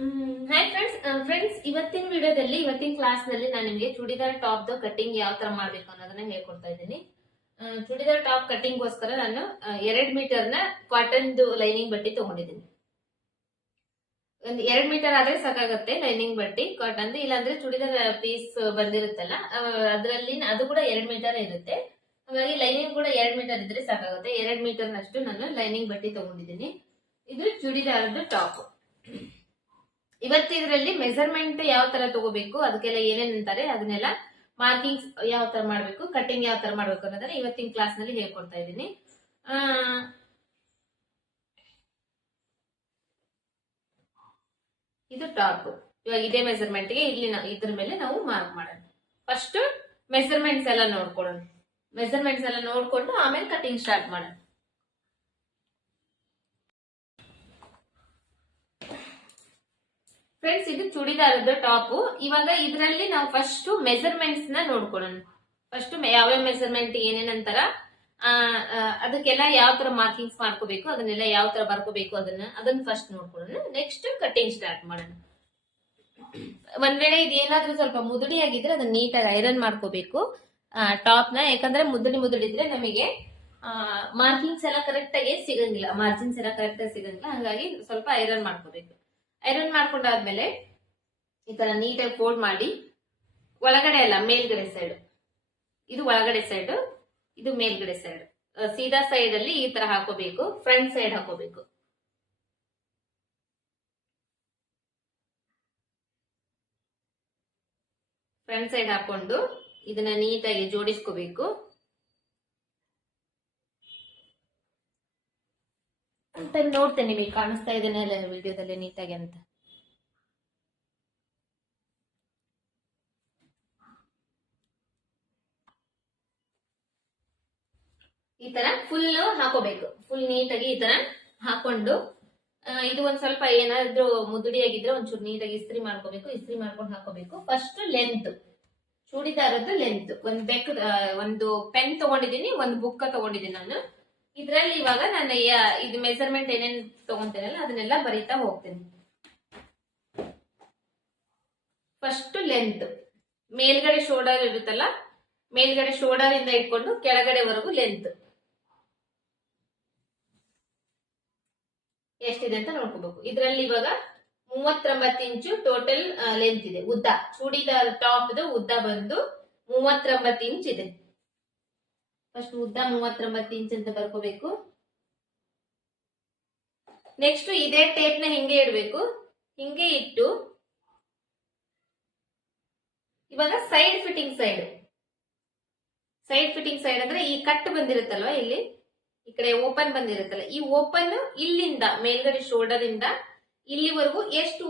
Hi friends ಇವತ್ತಿನ ವಿಡಿಯೋದಲ್ಲಿ ಇವತ್ತಿನ ಕ್ಲಾಸ್ ನಲ್ಲಿ ನಾನು ನಿಮಗೆ ಚೂಡಿದಾರ್ ಟಾಪ್ ಕಟಿಂಗ್ ಯಾವ ತರ ಮಾಡ್ಬೇಕು ಅನ್ನೋದನ್ನ ಹೇಳ್ಕೊಡ್ತಾ ಇದ್ದೀನಿ. ಚೂಡಿದಾರ್ ಟಾಪ್ ಕಟಿಂಗ್ ಗೋಸ್ಕರ ನಾನು 2 ಮೀಟರ್ ನ ಕಾಟನ್ ಲೈನಿಂಗ್ ಬಟ್ಟೆ ತಗೊಂಡಿದ್ದೀನಿ. ಒಂದು 2 ಮೀಟರ್ ಆದ್ರೆ ಸಾಕಾಗುತ್ತೆ ಲೈನಿಂಗ್ ಬಟ್ಟೆ ಕಾಟನ್, ಇಲ್ಲಾಂದ್ರೆ ಚೂಡಿದಾರ್ ಪೀಸ್ ಬಂದಿರುತ್ತಲ್ಲ ಅದರಲ್ಲಿ ಅದು ಕೂಡ 2 ಮೀಟರ್ ಇರುತ್ತೆ. ಹಾಗಾಗಿ ಲೈನಿಂಗ್ ಕೂಡ 2 ಮೀಟರ್ ಇದ್ರೆ ಸಾಕಾಗುತ್ತೆ. 2 ಮೀಟರ್ ನಷ್ಟು ನಾನು ಲೈನಿಂಗ್ ಬಟ್ಟೆ ತಗೊಂಡಿದ್ದೀನಿ. ಇದು ಚೂಡಿದಾರದ ಟಾಪ್. ಇವತ್ತು ಇದರಲ್ಲಿ ಮೆಜರ್ಮೆಂಟ್ ಯಾವ ತರ ತಗೋಬೇಕು, ಅದಕ್ಕೆಲ್ಲ ಏನೇನ್ ಅಂತಾರೆ, ಅದನ್ನೆಲ್ಲ ಮಾರ್ಕಿಂಗ್ಸ್ ಯಾವ ತರ ಮಾಡ್ಬೇಕು, ಕಟಿಂಗ್ ಯಾವ ತರ ಮಾಡ್ಬೇಕು ಅನ್ನೋದನ್ನ ಇವತ್ತಿನ ಕ್ಲಾಸ್ ನಲ್ಲಿ ಹೇಳ್ಕೊಡ್ತಾ ಇದ್ದೀನಿ. ಇದು ಟಾಪ್. ಇವಾಗ ಇದೇ ಮೆಜರ್ಮೆಂಟ್ ಗೆ ಇಲ್ಲಿ ಇದ್ರ ಮೇಲೆ ನಾವು ಮಾರ್ಕ್ ಮಾಡೋಣ. ಫಸ್ಟ್ ಮೆಜರ್ಮೆಂಟ್ಸ್ ಎಲ್ಲ ನೋಡ್ಕೊಳ್ಳೋಣ. ಮೆಜರ್ಮೆಂಟ್ಸ್ ಎಲ್ಲ ನೋಡ್ಕೊಂಡು ಆಮೇಲೆ ಕಟಿಂಗ್ ಸ್ಟಾರ್ಟ್ ಮಾಡೋಣ. ಫ್ರೆಂಡ್ಸ್, ಇದು ಚೂಡಿದಾರದ ಟಾಪ್. ಇವಾಗ ಇದರಲ್ಲಿ ನಾವು ಫಸ್ಟ್ ಮೆಜರ್ಮೆಂಟ್ಸ್ ನ ನೋಡ್ಕೊಳ್ಳೋಣ. ಫಸ್ಟ್ ಯಾವ್ಯಾವ ಮೆಜರ್ಮೆಂಟ್ ಏನೇನಂತಾರ, ಅದಕ್ಕೆಲ್ಲ ಯಾವ ತರ ಮಾರ್ಕಿಂಗ್ಸ್ ಮಾಡ್ಕೋಬೇಕು, ಅದನ್ನೆಲ್ಲ ಯಾವ ತರ ಬರ್ಕೋಬೇಕು ಅದನ್ನ ಫಸ್ಟ್ ನೋಡ್ಕೊಳ್ಳೋಣ. ನೆಕ್ಸ್ಟ್ ಕಟಿಂಗ್ ಸ್ಟಾರ್ಟ್ ಮಾಡೋಣ. ಒಂದ್ ವೇಳೆ ಇದೇನಾದ್ರೂ ಸ್ವಲ್ಪ ಮುದುಡಿ ಆಗಿದ್ರೆ ಅದನ್ನ ನೀಟಾಗಿ ಐರನ್ ಮಾಡ್ಕೋಬೇಕು ಟಾಪ್ ನ. ಯಾಕಂದ್ರೆ ಮುದುಡಿದ್ರೆ ನಮಗೆ ಮಾರ್ಕಿಂಗ್ಸ್ ಎಲ್ಲ ಕರೆಕ್ಟ್ ಆಗಿ ಸಿಗಂಗಿಲ್ಲ, ಮಾರ್ಜಿನ್ಸ್ ಎಲ್ಲ ಕರೆಕ್ಟ್ ಆಗಿ ಸಿಗಂಗಿಲ್ಲ. ಹಾಗಾಗಿ ಸ್ವಲ್ಪ ಐರನ್ ಮಾಡ್ಕೋಬೇಕು. ಐರನ್ ಮಾಡ್ಕೊಂಡಾದ್ಮೇಲೆ ಈ ತರ ನೀಟಾಗಿ ಫೋಲ್ಡ್ ಮಾಡಿ, ಒಳಗಡೆ ಅಲ್ಲ ಮೇಲ್ಗಡೆ ಸೈಡ್, ಇದು ಒಳಗಡೆ ಸೈಡ್, ಇದು ಮೇಲ್ಗಡೆ ಸೈಡ್, ಸೀದಾ ಸೈಡ್ ಅಲ್ಲಿ ಈ ತರ ಹಾಕೋಬೇಕು. ಫ್ರಂಟ್ ಸೈಡ್ ಹಾಕೋಬೇಕು. ಫ್ರಂಟ್ ಸೈಡ್ ಹಾಕೊಂಡು ಇದನ್ನ ನೀಟಾಗಿ ಜೋಡಿಸ್ಕೋಬೇಕು ಅಂತ ನೋಡ್ತೇನೆ. ನಿಮಗೆ ಕಾಣಿಸ್ತಾ ಇದೆನಲ್ಲ ವಿಡಿಯೋದಲ್ಲಿ ನೀಟಾಗಿ ಅಂತ. ಈ ತರ ಫುಲ್ ಹಾಕೋಬೇಕು. ಫುಲ್ ನೀಟಾಗಿ ಈ ತರ ಹಾಕೊಂಡು, ಇದು ಒಂದ್ ಸ್ವಲ್ಪ ಏನಾದ್ರೂ ಮುದುಡಿ ಆಗಿದ್ರೆ ಒಂಚೂರು ನೀಟಾಗಿ ಇಸ್ತ್ರಿ ಮಾಡ್ಕೋಬೇಕು. ಇಸ್ತ್ರಿ ಮಾಡ್ಕೊಂಡು ಹಾಕೋಬೇಕು. ಫಸ್ಟ್ ಲೆಂತ್, ಚೂಡಿದಾರದ್ದು ಲೆಂತ್ ಒಂದು ಪೆನ್ ತಗೊಂಡಿದ್ದೀನಿ, ಒಂದು ಬುಕ್ ತಗೊಂಡಿದ್ದೀನಿ ನಾನು. ಇದ್ರಲ್ಲಿ ಇವಾಗ ನಾನು ಇದು ಮೆಜರ್ಮೆಂಟ್ ಏನೇನ್ ತಗೊಂತೇನಲ್ಲ ಅದನ್ನೆಲ್ಲ ಬರೀತಾ ಹೋಗ್ತೇನೆ. ಫಸ್ಟ್ ಲೆಂತ್, ಮೇಲ್ಗಡೆ ಶೋಲ್ಡರ್ ಇರುತ್ತಲ್ಲ, ಮೇಲ್ಗಡೆ ಶೋಲ್ಡರ್ ಇಂದ ಇಟ್ಕೊಂಡು ಕೆಳಗಡೆವರೆಗೂ ಲೆಂತ್ ಎಷ್ಟಿದೆ ಅಂತ ನೋಡ್ಕೋಬೇಕು. ಇದ್ರಲ್ಲಿ ಇವಾಗ 39 ಇಂಚು ಟೋಟಲ್ ಲೆಂತ್ ಇದೆ. ಉದ್ದ, ಚೂಡಿದಾರ್ ಟಾಪ್ ಉದ್ದ ಬಂದು 39 ಇಂಚ್ ಇದೆ. ಫಸ್ಟ್ ಉದ್ದ 39 ಇಂಚ್ ಅಂತ ಬರ್ಕೋಬೇಕು. ನೆಕ್ಸ್ಟ್ ಇದೇ ಟೇಪ್ ನ ಹಿಂಗೆ ಇಡಬೇಕು. ಹಿಂಗೆ ಇಟ್ಟು ಇವಾಗ ಸೈಡ್ ಫಿಟ್ಟಿಂಗ್ ಸೈಡ್ ಅಂದ್ರೆ ಈ ಕಟ್ ಬಂದಿರುತ್ತಲ್ವಾ, ಇಲ್ಲಿ ಈ ಕಡೆ ಓಪನ್ ಬಂದಿರುತ್ತಲ್ಲ, ಈ ಓಪನ್ ಇಲ್ಲಿಂದ ಮೇಲ್ಗಡೆ ಶೋಲ್ಡರ್ ಇಂದ ಇಲ್ಲಿವರೆಗೂ ಎಷ್ಟು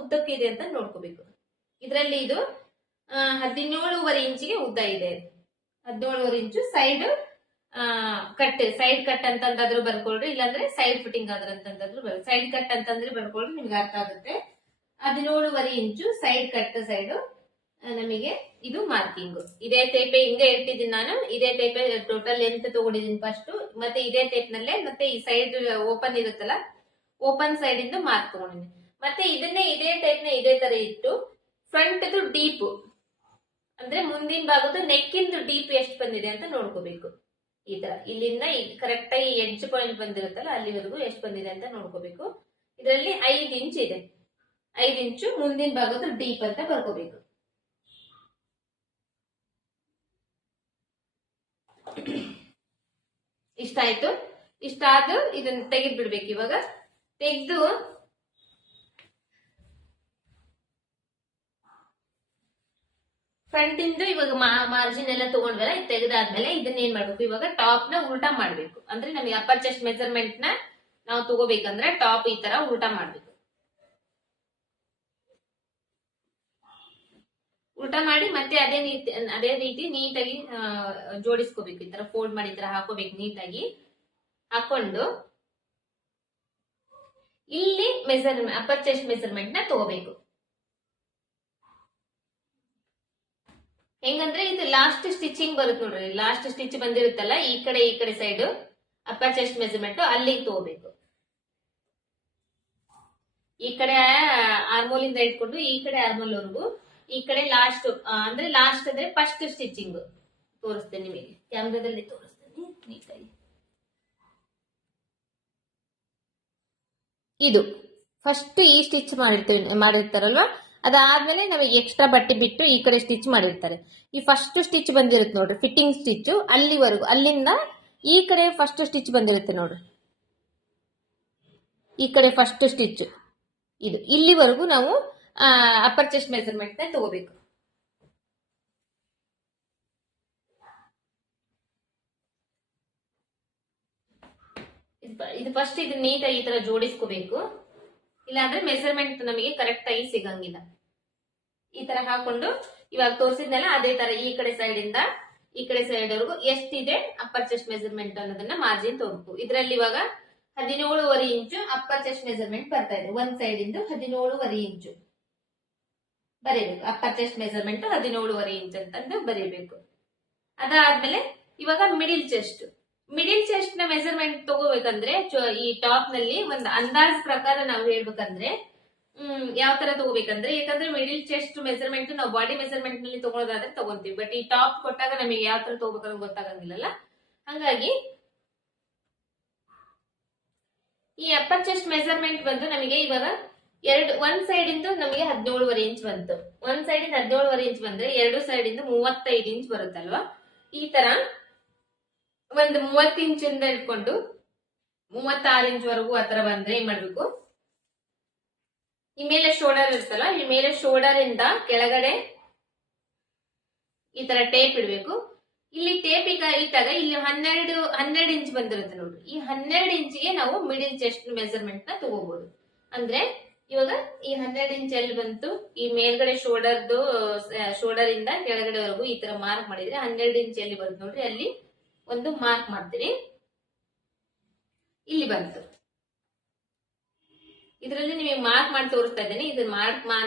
ಉದ್ದಕ್ಕೆ ಇದೆ ಅಂತ ನೋಡ್ಕೋಬೇಕು. ಇದರಲ್ಲಿ ಇದು 17.5 ಇಂಚಿಗೆ ಉದ್ದ ಇದೆ. 17.5 ಇಂಚು ಸೈಡ್ ಕಟ್ ಅಂತಂದಾದ್ರೂ ಬರ್ಕೊಳ್ರಿ, ಇಲ್ಲಾಂದ್ರೆ ಸೈಡ್ ಫಿಟ್ಟಿಂಗ್ ಆದ್ರ ಅಂತಂದಾದ್ರೂ ಸೈಡ್ ಕಟ್ ಅಂತಂದ್ರೆ ಬರ್ಕೊಳ್ರಿ, ನಿಮ್ಗೆ ಅರ್ಥ ಆಗುತ್ತೆ. 17.5 ಇಂಚು ಸೈಡ್ ಕಟ್ ಸೈಡ್ ನಮಗೆ ಇದು ಮಾರ್ಕಿಂಗ್. ಇದೇ ಟೇಪ್ ಹಿಂಗೆ ಇಟ್ಟಿದ್ದೀನಿ ನಾನು. ಇದೇ ಟೇಪ್ ಟೋಟಲ್ ಲೆಂತ್ ತಗೊಂಡಿದ್ದೀನಿ ಫಸ್ಟ್. ಮತ್ತೆ ಇದೇ ಟೇಪ್ ನಲ್ಲೇ ಮತ್ತೆ ಈ ಸೈಡ್ ಓಪನ್ ಇರುತ್ತಲ್ಲ, ಓಪನ್ ಸೈಡ್ ಇಂದ ಮಾರ್ಕ್ ತಗೊಂಡಿದ್ದೀನಿ. ಮತ್ತೆ ಇದನ್ನೇ ಇದೇ ಟೇಪ್ ನ ಇದೇ ತರ ಇಟ್ಟು ಫ್ರಂಟ್ ಡೀಪ್ ಅಂದ್ರೆ ಮುಂದಿನ ಭಾಗದ ನೆಕ್ ಇಂದು ಡೀಪ್ ಎಷ್ಟು ಬಂದಿದೆ ಅಂತ ನೋಡ್ಕೋಬೇಕು. ಈ ತರ ಇಲ್ಲಿಂದ ಕರೆಕ್ಟ್ ಆಗಿ ಎಡ್ಜ್ ಪಾಯಿಂಟ್ ಬಂದಿರುತ್ತಲ್ಲ ಅಲ್ಲಿವರೆಗೂ ಎಷ್ಟು ಬಂದಿದೆ ಅಂತ ನೋಡ್ಕೋಬೇಕು. ಇದರಲ್ಲಿ 5 ಇಂಚ್ ಇದೆ. 5 ಇಂಚು ಮುಂದಿನ ಭಾಗದ ಡೀಪ್ ಅಂತ ಬರ್ಕೋಬೇಕು. ಇಷ್ಟಾಯ್ತು. ಇಷ್ಟಾದ ಇದನ್ನ ತೆಗೆದು ಬಿಡ್ಬೇಕು. ಇವಾಗ ತೆಗೆದು ಫ್ರಂಟ್ ಇಂದ ಇವಾಗ ಮಾರ್ಜಿನ್ ಎಲ್ಲ ತಗೊಂಡ್ವಲ್ಲ, ಇದು ತೆಗೆದಾದ್ಮೇಲೆ ಇದನ್ನ ಏನ್ ಮಾಡ್ಬೇಕು, ಇವಾಗ ಟಾಪ್ ನ ಉಲ್ಟಾ ಮಾಡ್ಬೇಕು. ಅಂದ್ರೆ ನಮಗೆ ಅಪ್ಪರ್ ಚೆಸ್ಟ್ ಮೆಜರ್ಮೆಂಟ್ ನ ನಾವು ತಗೋಬೇಕಂದ್ರೆ ಟಾಪ್ ಈ ತರ ಉಲ್ಟಾ ಮಾಡ್ಬೇಕು. ಉಲ್ಟಾ ಮಾಡಿ ಮತ್ತೆ ಅದೇ ರೀತಿ ನೀಟಾಗಿ ಜೋಡಿಸ್ಕೋಬೇಕು. ಈ ತರ ಫೋಲ್ಡ್ ಮಾಡಿ ಈ ತರ ಹಾಕೋಬೇಕು. ನೀಟಾಗಿ ಹಾಕೊಂಡು ಇಲ್ಲಿ ಮೆಜರ್ಮೆಂಟ್ ಅಪ್ಪರ್ ಚೆಸ್ಟ್ ಮೆಜರ್ಮೆಂಟ್ ನ ತಗೋಬೇಕು. ಹೆಂಗಂದ್ರೆ ಇದು ಲಾಸ್ಟ್ ಸ್ಟಿಚಿಂಗ್ ಬರುತ್ತೆ ನೋಡ್ರಿ, ಲಾಸ್ಟ್ ಸ್ಟಿಚ್ ಬಂದಿರುತ್ತಲ್ಲ ಈ ಕಡೆ ಸೈಡ್ ಅಪ್ಪರ್ ಚೆಸ್ಟ್ ಮೆಜರ್ಮೆಂಟ್ ಅಲ್ಲಿಗೆ ತಗೋಬೇಕು. ಈ ಕಡೆ ಆರ್ಮೋಲ್ ಇಂದ ಇಟ್ಕೊಂಡು ಈ ಕಡೆ ಆರ್ಮೋಲ್ ವರೆಗೂ, ಈ ಕಡೆ ಲಾಸ್ಟ್ ಅಂದ್ರೆ ಲಾಸ್ಟ್ ಅಂದ್ರೆ ಫಸ್ಟ್ ಸ್ಟಿಚಿಂಗ್ ತೋರಿಸ್ತೇನೆ ನಿಮಗೆ, ಕ್ಯಾಮ್ರಾದಲ್ಲಿ ತೋರಿಸ್ತೇನೆ ನೀಟಾಗಿ. ಇದು ಫಸ್ಟ್ ಈ ಸ್ಟಿಚ್ ಮಾಡಿರ್ತಾರಲ್ವಾ, ಅದಾದ್ಮೇಲೆ ನಮಗೆ ಎಕ್ಸ್ಟ್ರಾ ಬಟ್ಟೆ ಬಿಟ್ಟು ಈ ಕಡೆ ಸ್ಟಿಚ್ ಮಾಡಿರ್ತಾರೆ. ಈ ಫಸ್ಟ್ ಸ್ಟಿಚ್ ಬಂದಿರುತ್ತೆ ನೋಡ್ರಿ, ಫಿಟ್ಟಿಂಗ್ ಸ್ಟಿಚ್, ಅಲ್ಲಿವರೆಗೂ, ಅಲ್ಲಿಂದ ಈ ಕಡೆ ಫಸ್ಟ್ ಸ್ಟಿಚ್ ಬಂದಿರುತ್ತೆ ನೋಡ್ರಿ, ಈ ಕಡೆ ಫಸ್ಟ್ ಸ್ಟಿಚ್ ಇದು ಇಲ್ಲಿವರೆಗೂ ನಾವು ಅಪ್ಪರ್ ಚೆಸ್ಟ್ ಮೆಜರ್ಮೆಂಟ್ ನ ತಗೋಬೇಕು. ಇದು ಫಸ್ಟ್ ಇದು ನೀಟಾಗಿ ಈ ತರ ಜೋಡಿಸ್ಕೋಬೇಕು, ಇಲ್ಲಾಂದ್ರೆ ಮೆಜರ್ಮೆಂಟ್ ನಮಗೆ ಕರೆಕ್ಟ್ ಆಗಿ ಸಿಗಂಗಿಲ್ಲ. ಈ ತರ ಹಾಕೊಂಡು ಇವಾಗ ತೋರಿಸಿದ್ನಲ್ಲ ಅದೇ ತರ ಈ ಕಡೆ ಸೈಡ್ ಇಂದ ಈ ಕಡೆ ಸೈಡ್ ವರೆಗೂ ಎಷ್ಟಿದೆ ಅಪ್ಪರ್ ಚೆಸ್ಟ್ ಮೆಜರ್ಮೆಂಟ್ ಅನ್ನೋದನ್ನ ಮಾರ್ಜಿನ್ ತಗೋಬೇಕು. ಇದರಲ್ಲಿ ಇವಾಗ 17.5 ಇಂಚು ಅಪ್ಪರ್ ಚೆಸ್ಟ್ ಮೆಜರ್ಮೆಂಟ್ ಬರ್ತಾ ಇದೆ. ಒಂದ್ ಸೈಡ್ ಇಂದು 17.5 ಇಂಚು ಬರೀಬೇಕು. ಅಪ್ಪರ್ ಚೆಸ್ಟ್ ಮೆಜರ್ಮೆಂಟ್ 17.5 ಇಂಚ್ ಅಂತಂದು ಬರೀಬೇಕು. ಅದಾದ್ಮೇಲೆ ಇವಾಗ ಮಿಡಿಲ್ ಚೆಸ್ಟ್ ನ ಮೆಜರ್ಮೆಂಟ್ ತಗೋಬೇಕಂದ್ರೆ ಈ ಟಾಪ್ ನಲ್ಲಿ ಒಂದು ಅಂದಾಜ್ ಪ್ರಕಾರ ನಾವು ಹೇಳ್ಬೇಕಂದ್ರೆ ಯಾವ ತರ ತಗೋಬೇಕಂದ್ರೆ, ಯಾಕಂದ್ರೆ ಮಿಡಿಲ್ ಚೆಸ್ಟ್ ಮೆಜರ್ಮೆಂಟ್ ನಾವು ಬಾಡಿ ಮೆಜರ್ಮೆಂಟ್ ನಲ್ಲಿ ತಗೊಳ್ಳೋದಾದ್ರೆ ತಗೊಂತೀವಿ, ಬಟ್ ಈ ಟಾಪ್ ಕೊಟ್ಟಾಗ ನಮಗೆ ಯಾವ ತರ ತಗೋಬೇಕಂತ ಗೊತ್ತಾಗಂಗಿಲ್ಲಲ್ಲ. ಹಂಗಾಗಿ ಈ ಅಪ್ಪರ್ ಚೆಸ್ಟ್ ಮೆಜರ್ಮೆಂಟ್ ಬಂದು ನಮಗೆ ಇವಾಗ ಒಂದ್ ಸೈಡ್ ಇಂದ ನಮಗೆ 17.5 ಇಂಚ್ ಬಂತು. ಒಂದ್ ಸೈಡ್ ಇಂದ 17.5 ಇಂಚ್ ಬಂದ್ರೆ ಎರಡು ಸೈಡ್ ಇಂದ 35 ಇಂಚ್ ಬರುತ್ತಲ್ವಾ. ಈ ತರ ಒಂದು 30 ಇಂಚಿಂದ ಇಟ್ಕೊಂಡು 36 ಇಂಚ್ ವರೆಗೂ ಆತರ ಬಂದ್ರೆ ಏನ್ ಮಾಡ್ಬೇಕು, ಈ ಮೇಲೆ ಶೋಲ್ಡರ್ ಇರ್ತಲ್ಲ, ಈ ಮೇಲೆ ಶೋಲ್ಡರ್ ಇಂದ ಕೆಳಗಡೆ ಈ ತರ ಟೇಪ್ ಇಡ್ಬೇಕು. ಇಲ್ಲಿ ಟೇಪ್ ಇಟ್ಟಾಗ ಇಲ್ಲಿ 12 ಇಂಚ್ ಬಂದಿರುತ್ತೆ ನೋಡ್ರಿ, ಈ 12 ಇಂಚಿಗೆ ನಾವು ಮಿಡಿಲ್ ಚೆಸ್ಟ್ ಮೆಜರ್ಮೆಂಟ್ ನ ತಗೋಬಹುದು. ಅಂದ್ರೆ ಇವಾಗ ಈ 12 ಇಂಚ್ ಎಲ್ಲಿ ಬಂತು, ಈ ಮೇಲ್ಗಡೆ ಶೋಲ್ಡರ್ ಇಂದ ಕೆಳಗಡೆವರೆಗೂ ಈ ತರ ಮಾರ್ಕ್ ಮಾಡಿದ್ರೆ 12 ಇಂಚ್ ಎಲ್ಲಿ ಬಂತು ನೋಡ್ರಿ, ಅಲ್ಲಿ ಒಂದು ಮಾರ್ಕ್ ಮಾಡ್ತೀರಿ, ಇಲ್ಲಿ ಬಂತು. ಇದರಲ್ಲಿ ನಿಮಗೆ ಮಾರ್ಕ್ ಮಾಡಿ ತೋರಿಸ್ತಾ ಇದ್ದೇನೆ. ಇದನ್ನ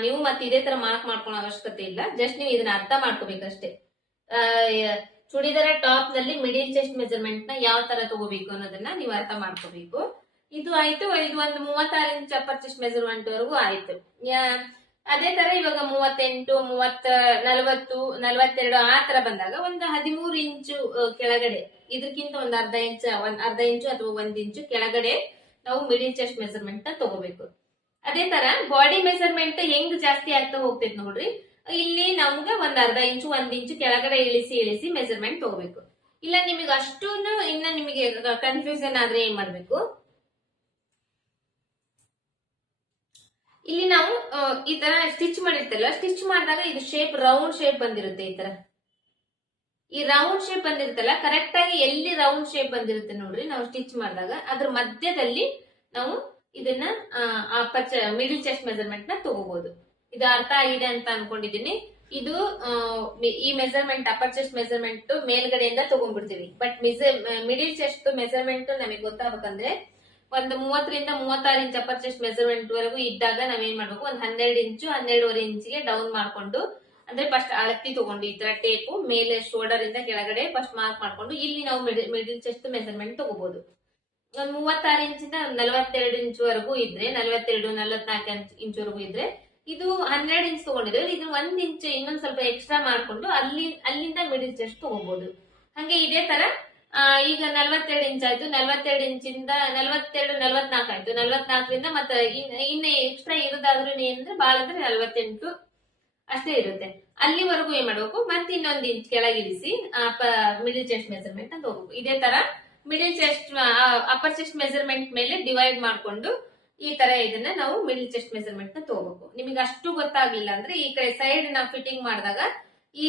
ನೀವು ಮತ್ತೆ ಇದೇ ತರ ಮಾರ್ಕ್ ಮಾಡ್ಕೊಳ್ಳೋ ಅವಶ್ಯಕತೆ ಇಲ್ಲ, ಜಸ್ಟ್ ನೀವು ಇದನ್ನ ಅರ್ಥ ಮಾಡ್ಕೋಬೇಕಷ್ಟೇ. ಚೂಡಿದಾರ ಟಾಪ್ ನಲ್ಲಿ ಮಿಡಿಲ್ ಚೆಸ್ಟ್ ಮೆಜರ್ಮೆಂಟ್ ನ ಯಾವ ತರ ತಗೋಬೇಕು ಅನ್ನೋದನ್ನ ನೀವು ಅರ್ಥ ಮಾಡ್ಕೋಬೇಕು. ಇದು ಆಯ್ತು. ಇದು ಒಂದು 36 ಇಂಚ್ ಅಪ್ಪರ್ ಚೆಸ್ಟ್ ಮೆಜರ್ಮೆಂಟ್ ವರೆಗೂ ಆಯ್ತು. ಅದೇ ತರ ಇವಾಗ 38, 30, 40, 42 ಆ ತರ ಬಂದಾಗ ಒಂದು 13 ಇಂಚು ಕೆಳಗಡೆ, ಇದಕ್ಕಿಂತ ಒಂದು ಅರ್ಧ ಇಂಚು ಅಥವಾ 1 ಇಂಚು ಕೆಳಗಡೆ ನಾವು ಮಿಡಿಲ್ ಚೆಸ್ಟ್ ಮೆಜರ್ಮೆಂಟ್ ನ ತಗೋಬೇಕು. ಅದೇ ತರ ಬಾಡಿ ಮೆಜರ್ಮೆಂಟ್ ಹೆಂಗ್ ಜಾಸ್ತಿ ಆಗ್ತಾ ಹೋಗ್ತೈತಿ ನೋಡ್ರಿ, ಇಲ್ಲಿ ನಮ್ಗೆ ಒಂದ್ ಅರ್ಧ ಇಂಚು 1 ಇಂಚು ಕೆಳಗಡೆ ಇಳಿಸಿ ಮೆಜರ್ಮೆಂಟ್ ತಗೋಬೇಕು. ಇಲ್ಲ ನಿಮಗೆ ಅಷ್ಟು ಇನ್ನ ನಿಮಗೆ ಕನ್ಫ್ಯೂಷನ್ ಆದ್ರೆ ಏನ್ ಮಾಡ್ಬೇಕು, ಇಲ್ಲಿ ನಾವು ಈ ತರ ಸ್ಟಿಚ್ ಮಾಡಿರ್ತಲ್ಲ, ಸ್ಟಿಚ್ ಮಾಡಿದಾಗ ಇದು ಶೇಪ್ ರೌಂಡ್ ಶೇಪ್ ಬಂದಿರುತ್ತೆ. ಈ ತರ ಈ ರೌಂಡ್ ಶೇಪ್ ಬಂದಿರುತ್ತಲ್ಲ, ಕರೆಕ್ಟ್ ಆಗಿ ಎಲ್ಲಿ ರೌಂಡ್ ಶೇಪ್ ಬಂದಿರುತ್ತೆ ನೋಡ್ರಿ, ನಾವು ಸ್ಟಿಚ್ ಮಾಡಿದಾಗ ಅದ್ರ ಮಧ್ಯದಲ್ಲಿ ನಾವು ಇದನ್ನ ಮಿಡಿಲ್ ಚೆಸ್ಟ್ ಮೆಜರ್ಮೆಂಟ್ ನ ತಗೋಬಹುದು. ಇದು ಅರ್ಥ ಆಗಿದೆ ಅಂತ ಅನ್ಕೊಂಡಿದೀನಿ. ಇದು ಈ ಮೆಜರ್ಮೆಂಟ್ ಅಪ್ಪರ್ ಚೆಸ್ಟ್ ಮೆಜರ್ಮೆಂಟ್ ಮೇಲ್ಗಡೆಯಿಂದ ತಗೊಂಡ್ಬಿಡ್ತೀವಿ, ಬಟ್ ಮಿಡಿಲ್ ಚೆಸ್ಟ್ ಮೆಜರ್ಮೆಂಟ್ ನಮಗೆ ಗೊತ್ತಾಗಬೇಕಂದ್ರೆ ಒಂದು 30 ರಿಂದ 36 ಇಂಚ್ ಅಪ್ಪರ್ ಚೆಸ್ಟ್ ಮೆಜರ್ಮೆಂಟ್ ವರೆಗೂ ಇದ್ದಾಗ ನಾವೇನ್ ಮಾಡ್ಬೇಕು, ಒಂದು 12 ಇಂಚು 12.5 ಇಂಚಿಗೆ ಡೌನ್ ಮಾಡ್ಕೊಂಡು, ಅಂದ್ರೆ ಫಸ್ಟ್ ಅಳತಿ ತಗೊಂಡು ಈ ತರ ಟೇಪು ಮೇಲೆ ಶೋಲ್ಡರ್ ಇಂದ ಕೆಳಗಡೆ ಫಸ್ಟ್ ಮಾರ್ಕ್ ಮಾಡ್ಕೊಂಡು ಇಲ್ಲಿ ನಾವು ಮಿಡಿಲ್ ಚೆಸ್ಟ್ ಮೆಜರ್ಮೆಂಟ್ ತಗೋಬಹುದು. ಒಂದು 36 ಇಂಚಿಂದ 42 ಇಂಚ್ ವರೆಗೂ ಇದ್ರೆ, 42, 44 ಇಂಚ್ ವರೆಗೂ ಇದ್ರೆ ಇದು 12 ಇಂಚ್ ತಗೊಂಡಿದ್ರೆ ಇದು 1 ಇಂಚ್ ಇನ್ನೊಂದ್ ಸ್ವಲ್ಪ ಎಕ್ಸ್ಟ್ರಾ ಮಾಡ್ಕೊಂಡು ಅಲ್ಲಿಂದ ಮಿಡಿಲ್ ಚೆಸ್ಟ್ ತಗೋಬಹುದು. ಹಂಗೆ ಇದೇ ತರ ಈಗ 42 ಇಂಚ್ ಆಯ್ತು, 42 ಇಂಚಿಂದ 42, 44 ಆಯ್ತು, 44ರಿಂದ ಮತ್ತೆ ಇನ್ನು ಎಕ್ಸ್ಟ್ರಾ ಇರೋದಾದ್ರೂ ಏನಂದ್ರೆ ಬಾಳ ಅಂದ್ರೆ 48 ಅಷ್ಟೇ ಇರುತ್ತೆ. ಅಲ್ಲಿವರೆಗೂ ಏನ್ ಮಾಡ್ಬೇಕು, ಮತ್ತೆ ಇನ್ನೊಂದು ಇಂಚ್ ಕೆಳಗಿಳಿಸಿ ಮಿಡಿಲ್ ಚೆಸ್ಟ್ ಮೆಜರ್ಮೆಂಟ್ ಅಂತ ಹೋಗ್ಬೇಕು. ಇದೇ ತರ middle chest upper chest measurement ಮೇಲೆ ಡಿವೈಡ್ ಮಾಡ್ಕೊಂಡು ಈ ತರ ಇದನ್ನ ನಾವು ಮಿಡಿಲ್ ಚೆಸ್ಟ್ ಮೆಜರ್ಮೆಂಟ್ ನ ತಗೋಬೇಕು. ನಿಮಗೆ ಅಷ್ಟು ಗೊತ್ತಾಗ್ಲಿಲ್ಲ ಅಂದ್ರೆ ಈ ಕಡೆ ಸೈಡ್ ನಾವು ಫಿಟ್ಟಿಂಗ್ ಮಾಡಿದಾಗ ಈ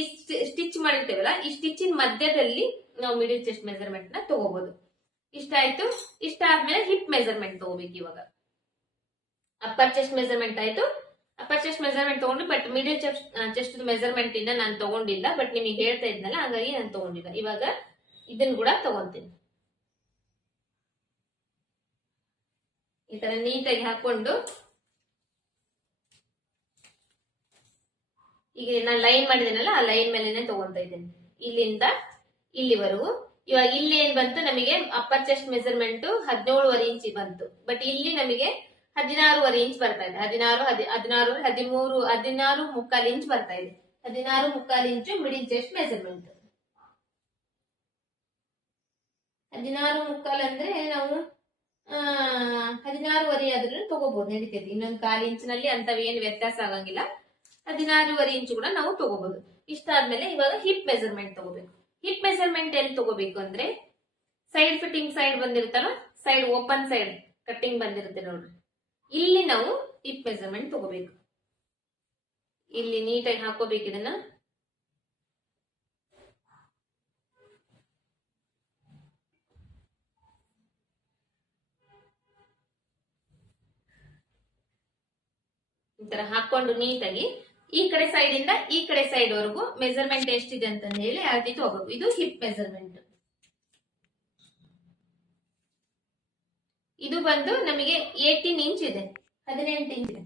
ಸ್ಟಿಚ್ ಮಾಡಿರ್ತೇವಲ್ಲ, ಈ ಸ್ಟಿಚಿನ ಮಧ್ಯದಲ್ಲಿ ನಾವು ಮಿಡಿಲ್ ಚೆಸ್ಟ್ ಮೆಜರ್ಮೆಂಟ್ ನ ತಗೋಬಹುದು. ಇಷ್ಟ ಆಯ್ತು. ಇಷ್ಟ ಆದ್ಮೇಲೆ ಹಿಪ್ ಮೆಜರ್ಮೆಂಟ್ ತಗೋಬೇಕು. ಇವಾಗ ಅಪ್ಪರ್ ಚೆಸ್ಟ್ ಮೆಜರ್ಮೆಂಟ್ ಆಯ್ತು, ಅಪ್ಪರ್ ಚೆಸ್ಟ್ ಮೆಜರ್ಮೆಂಟ್ ತಗೊಂಡು, ಬಟ್ ಮಿಡಿಲ್ ಚೆಸ್ಟ್ ಮೆಜರ್ಮೆಂಟ್ ಇಂದ ನಾನು ತಗೊಂಡಿಲ್ಲ, ಬಟ್ ನಿಮಗೆ ಹೇಳ್ತಾ ಇದ್ನಲ್ಲ ಹಾಗಾಗಿ ನಾನು ತಗೊಂಡಿಲ್ಲ. ಇವಾಗ ಇದನ್ನ ಕೂಡ ತಗೊಂತೀನಿ. ಈ ತರ ನೀಟಾಗಿ ಹಾಕೊಂಡು ಈಗ ನಾನು ಲೈನ್ ಮಾಡಿದೇನಲ್ಲ ಆ ಲೈನ್ ಮೇಲೆನೆ ತಗೊಂತಾ ಇದ್ದೇನೆ, ಇಲ್ಲಿಂದ ಇಲ್ಲಿವರೆಗೂ. ಇವಾಗ ಇಲ್ಲಿ ಏನ್ ಬಂತು, ನಮಗೆ ಅಪ್ಪರ್ ಚೆಸ್ಟ್ ಮೆಜರ್ಮೆಂಟ್ 17.5 ಇಂಚ್ ಬಂತು, ಬಟ್ ಇಲ್ಲಿ ನಮಗೆ 16.5 ಇಂಚ್ ಬರ್ತಾ ಇದೆ. 16 ಇಂಚ್ ಬರ್ತಾ ಇದೆ. 16.25 ಇಂಚು ಮಿಡಿಲ್ ಚೆಸ್ಟ್ ಮೆಜರ್ಮೆಂಟ್. 16.25 ಅಂದ್ರೆ ನಾವು 16.5 ಆದ್ರೂ ತಗೋಬಹುದು, ನಡೀತೈತಿ. ಇನ್ನೊಂದು 1/4 ಇಂಚಿನಲ್ಲಿ ಅಂತವೇನು ವ್ಯತ್ಯಾಸ ಆಗಂಗಿಲ್ಲ. 16.5 ಇಂಚು ಕೂಡ ನಾವು ತಗೋಬಹುದು. ಇಷ್ಟಾದ್ಮೇಲೆ ಇವಾಗ ಹಿಪ್ ಮೆಜರ್ಮೆಂಟ್ ತಗೋಬೇಕು. ಹಿಪ್ ಮೆಜರ್ಮೆಂಟ್ ಎಲ್ಲಿ ತಗೋಬೇಕು ಅಂದ್ರೆ ಸೈಡ್ ಫಿಟ್ಟಿಂಗ್ ಸೈಡ್ ಬಂದಿರುತ್ತಲ್ಲ, ಸೈಡ್ ಓಪನ್ ಸೈಡ್ ಕಟ್ಟಿಂಗ್ ಬಂದಿರುತ್ತೆ ನೋಡ್ರಿ, ಇಲ್ಲಿ ನಾವು ಹಿಪ್ ಮೆಜರ್ಮೆಂಟ್ ತಗೋಬೇಕು. ಇಲ್ಲಿ ನೀಟಾಗಿ ಹಾಕೋಬೇಕು ಇದನ್ನ. ಈ ತರ ಹಾಕೊಂಡು ನೀಟಾಗಿ ಈ ಕಡೆ ಸೈಡ್ ಇಂದ ಈ ಕಡೆ ಸೈಡ್ ವರೆಗೂ ಮೆಜರ್ಮೆಂಟ್ ಎಷ್ಟಿದೆ ಅಂತ ಹೇಳಿ ಅಳತೆ ತಗೋಬೇಕು. ಇದು ಹಿಪ್ ಮೆಜರ್ಮೆಂಟ್. ಇದು ಬಂದು ನಮಗೆ 18 ಇಂಚ್ ಇದೆ, 18 ಇಂಚ್ ಇದೆ.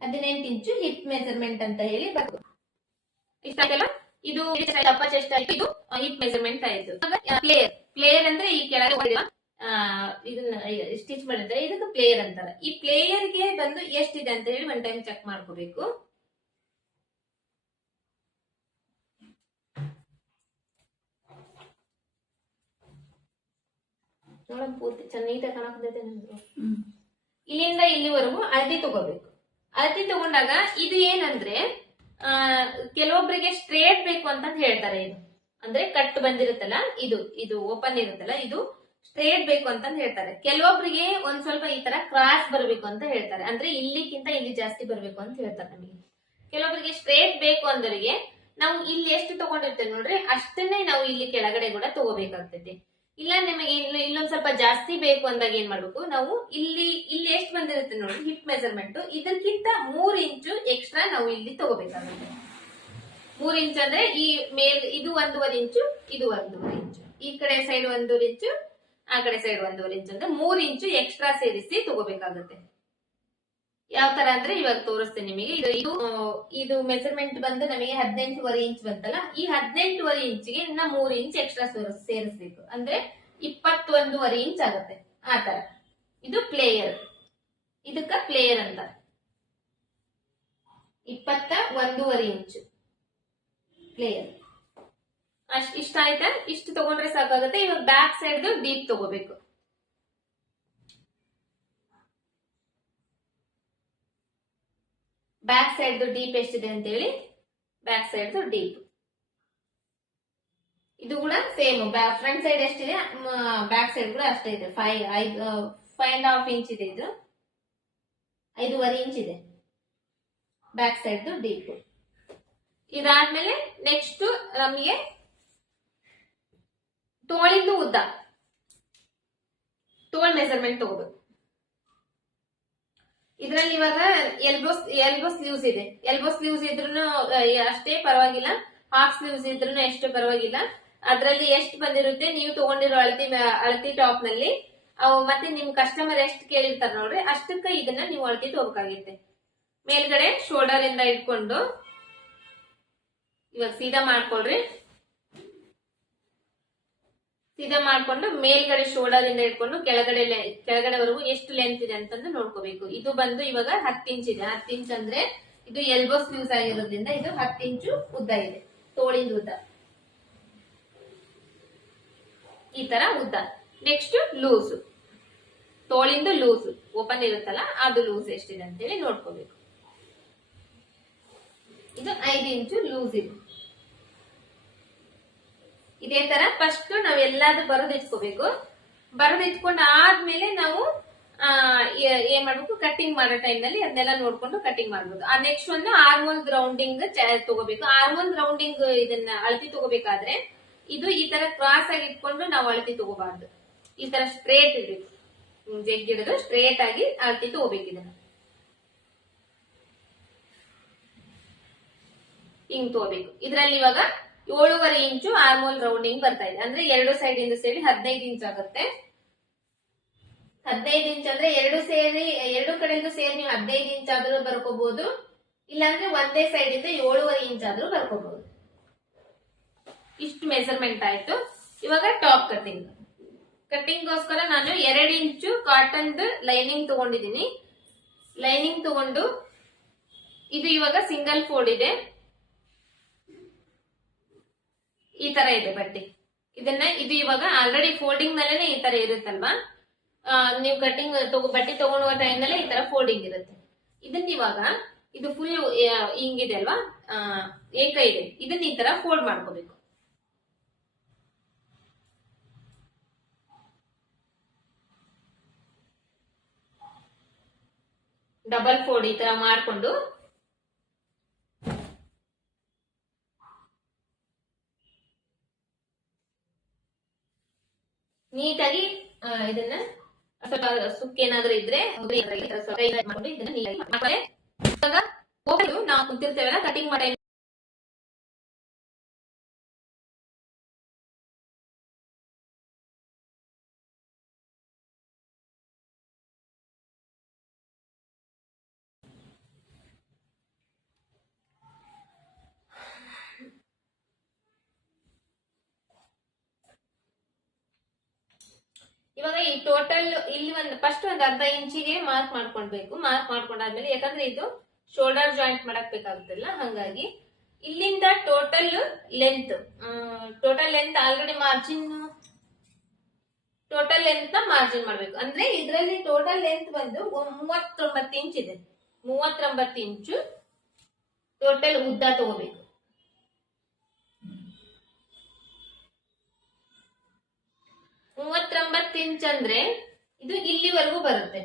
18 ಇಂಚು ಹಿಪ್ ಮೆಜರ್ಮೆಂಟ್ ಅಂತ ಹೇಳಿ ಬರ್ತದೆ. ಇಷ್ಟಾಗಲ್ಲ, ಇದು ದಪ್ಪ ಚೆಸ್ಟ್ ಆಯ್ತು, ಇದು ಹಿಪ್ ಮೆಜರ್ಮೆಂಟ್ ಆಯ್ತು. ಪ್ಲೇಯರ್ ಅಂದ್ರೆ ಈ ಕೆಳಗೆ ಇದನ್ನ ಸ್ಟಿಚ್ ಮಾಡಿದ್ರೆ ಇದಕ್ಕೆ ಪ್ಲೇಯರ್ ಅಂತಾರೆ. ಈ ಪ್ಲೇಯರ್ ಗೆ ಬಂದು ಎಷ್ಟಿದೆ ಅಂತ ಹೇಳಿ ಒನ್ ಟೈಮ್ ಚೆಕ್ ಮಾಡ್ಕೋಬೇಕು. ನೋಡೋಣ, ಪೂರ್ತಿ ಚೆನ್ನಾಗಿ ಕಾಣಕತೈತೆ ನಮ್ಗೆ. ಇಲ್ಲಿಂದ ಇಲ್ಲಿವರೆಗೂ ಅಳತೆ ತಗೋಬೇಕು. ಅಳತೆ ತಗೊಂಡಾಗ ಇದು ಏನಂದ್ರೆ ಕೆಲವೊಬ್ಬರಿಗೆ ಸ್ಟ್ರೇಟ್ ಬೇಕು ಅಂತ ಹೇಳ್ತಾರೆ. ಇದು ಅಂದ್ರೆ ಕಟ್ ಬಂದಿರುತ್ತಲ್ಲ, ಇದು ಓಪನ್ ಇರುತ್ತಲ್ಲ, ಇದು ಸ್ಟ್ರೇಟ್ ಬೇಕು ಅಂತ ಹೇಳ್ತಾರೆ. ಕೆಲವೊಬ್ಬರಿಗೆ ಒಂದ್ ಸ್ವಲ್ಪ ಈ ತರ ಕ್ರಾಸ್ ಬರ್ಬೇಕು ಅಂತ ಹೇಳ್ತಾರೆ. ಅಂದ್ರೆ ಇಲ್ಲಿಕ್ಕಿಂತ ಇಲ್ಲಿ ಜಾಸ್ತಿ ಬರ್ಬೇಕು ಅಂತ ಹೇಳ್ತಾರೆ ನಮಗೆ. ಕೆಲವೊಬ್ಬರಿಗೆ ಸ್ಟ್ರೇಟ್ ಬೇಕು ಅಂದವರಿಗೆ ನಾವು ಇಲ್ಲಿ ಎಷ್ಟು ತಗೊಂಡಿರ್ತೇವೆ ನೋಡ್ರಿ, ಅಷ್ಟನ್ನೇ ನಾವು ಇಲ್ಲಿ ಕೆಳಗಡೆ ಕೂಡ ತಗೋಬೇಕಾಗ್ತೈತಿ. ಇಲ್ಲ ನಿಮಗೆ ಇನ್ನೊಂದ್ ಸ್ವಲ್ಪ ಜಾಸ್ತಿ ಬೇಕು ಅಂದಾಗ ಏನ್ ಮಾಡ್ಬೇಕು, ನಾವು ಇಲ್ಲಿ ಎಷ್ಟು ಬಂದಿರುತ್ತೆ ನೋಡ್ರಿ ಹಿಪ್ ಮೆಜರ್ಮೆಂಟ್, ಇದಕ್ಕಿಂತ 3 ಇಂಚು ಎಕ್ಸ್ಟ್ರಾ ನಾವು ಇಲ್ಲಿ ತಗೋಬೇಕಾಗುತ್ತೆ. 3 ಇಂಚ್ ಅಂದ್ರೆ ಈ ಮೇಲ್ ಇದು 1.5 ಇಂಚು, ಇದು 1.5 ಇಂಚು, ಈ ಕಡೆ ಸೈಡ್ 1.5 ಇಂಚು, ಆ ಕಡೆ ಸೈಡ್ 1.5 ಇಂಚು ಅಂದ್ರೆ 3 ಇಂಚು ಎಕ್ಸ್ಟ್ರಾ ಸೇರಿಸಿ ತಗೋಬೇಕಾಗುತ್ತೆ. ಯಾವ ತರ ಅಂದ್ರೆ ಇವಾಗ ತೋರಿಸ್ತೇನೆ ನಿಮಗೆ. ಇದು ಮೆಜರ್ಮೆಂಟ್ ಬಂದು ನಮಗೆ 18.5 ಇಂಚ್ ಬಂತಲ್ಲ, ಈ 18.5 ಇಂಚಿಗೆ ಇನ್ನ 3 ಇಂಚ್ ಎಕ್ಸ್ಟ್ರಾ ಸೇರಿಸಬೇಕು. ಅಂದ್ರೆ 21.5 ಇಂಚ್ ಆಗುತ್ತೆ. ಆ ತರ ಇದು ಪ್ಲೇಯರ್, ಇದಕ್ಕ ಪ್ಲೇಯರ್ ಅಂತ. 21.5 ಇಂಚು ಪ್ಲೇಯರ್. ಇಷ್ಟ ಆಯ್ತಾ? ಇಷ್ಟು ತಗೊಂಡ್ರೆ ಸಾಕಾಗುತ್ತೆ. ಇವಾಗ ಬ್ಯಾಕ್ ಸೈಡ್ ಡೀಪ್ ತಗೋಬೇಕು. ಬ್ಯಾಕ್ ಸೈಡ್ ಡೀಪ್ ಎಷ್ಟಿದೆ ಅಂತ ಹೇಳಿ, ಬ್ಯಾಕ್ ಸೈಡ್ ಡೀಪ್ ಇದು ಕೂಡ ಸೇಮ್. ಫ್ರಂಟ್ ಸೈಡ್ ಎಷ್ಟಿದೆ, ಬ್ಯಾಕ್ ಸೈಡ್ ಕೂಡ ಅಷ್ಟೇ ಇದೆ. 5.5 ಇಂಚ್ ಇದೆ. ಇದು 5.5 ಇಂಚ್ ಇದೆ ಬ್ಯಾಕ್ ಸೈಡ್ ಡೀಪ್. ಇದಾದ್ಮೇಲೆ ನೆಕ್ಸ್ಟ್ ನಮಗೆ ತೋಳಿಂದು ಉದ್ದ, ತೋಳ್ ಮೆಜರ್ಮೆಂಟ್ ತಗೋಬೇಕು. ಇದ್ರಲ್ಲಿ ಇವಾಗ ಎಲ್ಬೋ ಸ್ಲೀವ್ಸ್ ಇದೆ. ಎಲ್ಬೋ ಸ್ಲೀವ್ಸ್ ಇದ್ರೂ ಅಷ್ಟೇ ಪರವಾಗಿಲ್ಲ, ಹಾಫ್ ಸ್ಲೀವ್ಸ್ ಇದ್ರೂ ಎಷ್ಟು ಪರವಾಗಿಲ್ಲ. ಅದ್ರಲ್ಲಿ ಎಷ್ಟು ಬಂದಿರುತ್ತೆ ನೀವು ತಗೊಂಡಿರೋ ಅಳತಿ ಟಾಪ್ ನಲ್ಲಿ, ಮತ್ತೆ ನಿಮ್ ಕಸ್ಟಮರ್ ಎಷ್ಟು ಕೇಳಿರ್ತಾರ ನೋಡ್ರಿ, ಅಷ್ಟಕ್ಕ ಇದನ್ನ ನೀವು ಅಳತಿ ತಗೋಬೇಕಾಗಿರುತ್ತೆ. ಮೇಲ್ಗಡೆ ಶೋಲ್ಡರ್ ಇಂದ ಇಟ್ಕೊಂಡು ಇವಾಗ ಸೀದಾ ಮಾಡ್ಕೊಳ್ರಿ. ಸೀದಾ ಮಾಡ್ಕೊಂಡು ಮೇಲ್ಗಡೆ ಶೋಲ್ಡರ್ ಇಂದ ಇಟ್ಕೊಂಡು ಕೆಳಗಡೆವರೆಗೂ ಎಷ್ಟು ಲೆಂತ್ ಇದೆ ಅಂತಂದು ನೋಡ್ಕೋಬೇಕು. ಇದು ಬಂದು ಇವಾಗ 10 ಇಂಚ್ ಇದೆ. 10 ಇಂಚ್ ಅಂದ್ರೆ ಇದು ಎಲ್ಬೋ ಸ್ಲೀವ್ಸ್ ಆಗಿರೋದ್ರಿಂದ ಇದು 10 ಇಂಚು ಉದ್ದ ಇದೆ. ತೋಳಿಂದ ಉದ್ದ ಈ ತರ ಉದ್ದ. ನೆಕ್ಸ್ಟ್ ಲೂಸ್, ತೋಳಿಂದು ಲೂಸ್ ಓಪನ್ ಇರುತ್ತಲ್ಲ ಅದು ಲೂಸ್ ಎಷ್ಟಿದೆ ಅಂತ ಹೇಳಿ ನೋಡ್ಕೋಬೇಕು. ಇದು 5 ಇಂಚು ಲೂಸ್ ಇದೆ. ಇದೇ ತರ ಫಸ್ಟ್ ನಾವ್ ಎಲ್ಲಾದ್ರೂ ಬರೋದಿಟ್ಕೋಬೇಕು. ಬರೋದಿಟ್ಕೊಂಡು ಆದ್ಮೇಲೆ ನಾವು ಏನ್ ಮಾಡ್ಬೇಕು, ಕಟ್ಟಿಂಗ್ ಮಾಡೋ ಟೈಮ್ ನಲ್ಲಿ ಅದನ್ನೆಲ್ಲ ನೋಡ್ಕೊಂಡು ಕಟ್ಟಿಂಗ್ ಮಾಡ್ಬೋದು. ಆ ನೆಕ್ಸ್ಟ್ ಒಂದು ಆರ್ಮೋಲ್ ರೌಂಡಿಂಗ್ ತಗೋಬೇಕು. ಆರ್ಮೋಲ್ ರೌಂಡಿಂಗ್ ಇದನ್ನ ಅಳತಿ ತಗೋಬೇಕಾದ್ರೆ ಇದು ಈ ತರ ಕ್ರಾಸ್ ಆಗಿ ಇಟ್ಕೊಂಡು ನಾವು ಅಳತಿ ತಗೋಬಾರ್ದು. ಈ ತರ ಸ್ಟ್ರೇಟ್ ಇರ್ಬೇಕು, ಜಗ್ಗಿಡೋದು ಸ್ಟ್ರೇಟ್ ಆಗಿ ಅಳತಿ ತಗೋಬೇಕು. ಇದನ್ನ ಹಿಂಗ್ ತಗೋಬೇಕು. ಇದ್ರಲ್ಲಿ ಇವಾಗ 7.5 ಇಂಚು ಆರ್ಮೋಲ್ ರೌಂಡಿಂಗ್ ಬರ್ತಾ ಇದೆ. ಅಂದ್ರೆ ಎರಡು ಸೈಡ್ ಇಂದ ಸೇರಿ 15 ಇಂಚ್ ಆಗುತ್ತೆ. 15 ಇಂಚ್ ಅಂದ್ರೆ ಎರಡು ಕಡೆಯಿಂದ ಸೇರಿ ನೀವು 15 ಇಂಚ್ ಆದ್ರೂ ಬರ್ಕೋಬಹುದು, ಇಲ್ಲಾಂದ್ರೆ ಒಂದೇ ಸೈಡ್ ಇಂದ 7.5 ಇಂಚ್ ಆದ್ರೂ ಬರ್ಕೋಬಹುದು. ಇಷ್ಟು ಮೆಜರ್ಮೆಂಟ್ ಆಯ್ತು. ಇವಾಗ ಟಾಪ್ ಕಟಿಂಗ್. ಕಟ್ಟಿಂಗ್ ಗೋಸ್ಕರ ನಾನು 2 ಇಂಚು ಕಾಟನ್ ಲೈನಿಂಗ್ ತಗೊಂಡಿದ್ದೀನಿ. ಲೈನಿಂಗ್ ತಗೊಂಡು ಇದು ಇವಾಗ ಸಿಂಗಲ್ ಫೋಲ್ಡ್ ಇದೆ, ಈ ತರ ಇದೆ ಬಟ್ಟೆ. ಇದು ಇವಾಗ ಆಲ್ರೆಡಿ ಫೋಲ್ಡಿಂಗ್ ನಲ್ಲೇನೆ ಈ ತರ ಇರುತ್ತಲ್ವಾ, ನೀವು ಕಟ್ಟಿಂಗ್ ಬಟ್ಟೆ ತಗೊಳ್ಳುವ ಟೈಮ್ ನಲ್ಲೇ ಈ ತರ ಫೋಲ್ಡಿಂಗ್ ಇರುತ್ತೆ. ಇದನ್ನ ಇವಾಗ ಇದು ಫುಲ್ ಹಿಂಗಿದೆ ಅಲ್ವಾ, ಏಕ ಇದೆ, ಇದನ್ನ ಈ ತರ ಫೋಲ್ಡ್ ಮಾಡ್ಕೋಬೇಕು. ಡಬಲ್ ಫೋಲ್ಡ್ ಈ ತರ ಮಾಡ್ಕೊಂಡು ನೀಟಾಗಿ ಇದನ್ನ ಸ್ವಲ್ಪ ಸುಕ್ಕೇನಾದ್ರೂ ಇದ್ರೆ ನಾವು ಕುಂತಿರ್ತೇವಲ್ಲ ಕಟಿಂಗ್ ಮಾಡೋ ಇವಾಗ ಈ ಟೋಟಲ್ ಇಲ್ಲಿ ಫಸ್ಟ್ ಒಂದು ಅರ್ಧ ಇಂಚಿಗೆ ಮಾರ್ಕ್ ಮಾಡ್ಕೊಳ್ಬೇಕು. ಮಾರ್ಕ್ ಮಾಡ್ಕೊಂಡಾದ್ಮೇಲೆ, ಯಾಕಂದ್ರೆ ಇದು ಶೋಲ್ಡರ್ ಜಾಯಿಂಟ್ ಮಾಡಕ್ ಬೇಕಾಗುತ್ತಲ್ಲ, ಹಂಗಾಗಿ ಇಲ್ಲಿಂದ total length already total length margin ಮಾಡ್ಬೇಕು. ಅಂದ್ರೆ ಇದರಲ್ಲಿ ಟೋಟಲ್ ಲೆಂತ್ ಬಂದು 39 ಇಂಚ್ ಇದೆ. 39 ಇಂಚು ಟೋಟಲ್ ಉದ್ದ ತಗೋಬೇಕು. 39 ಇಂಚ್ ಅಂದ್ರೆ ಇದು ಇಲ್ಲಿವರೆಗೂ ಬರುತ್ತೆ.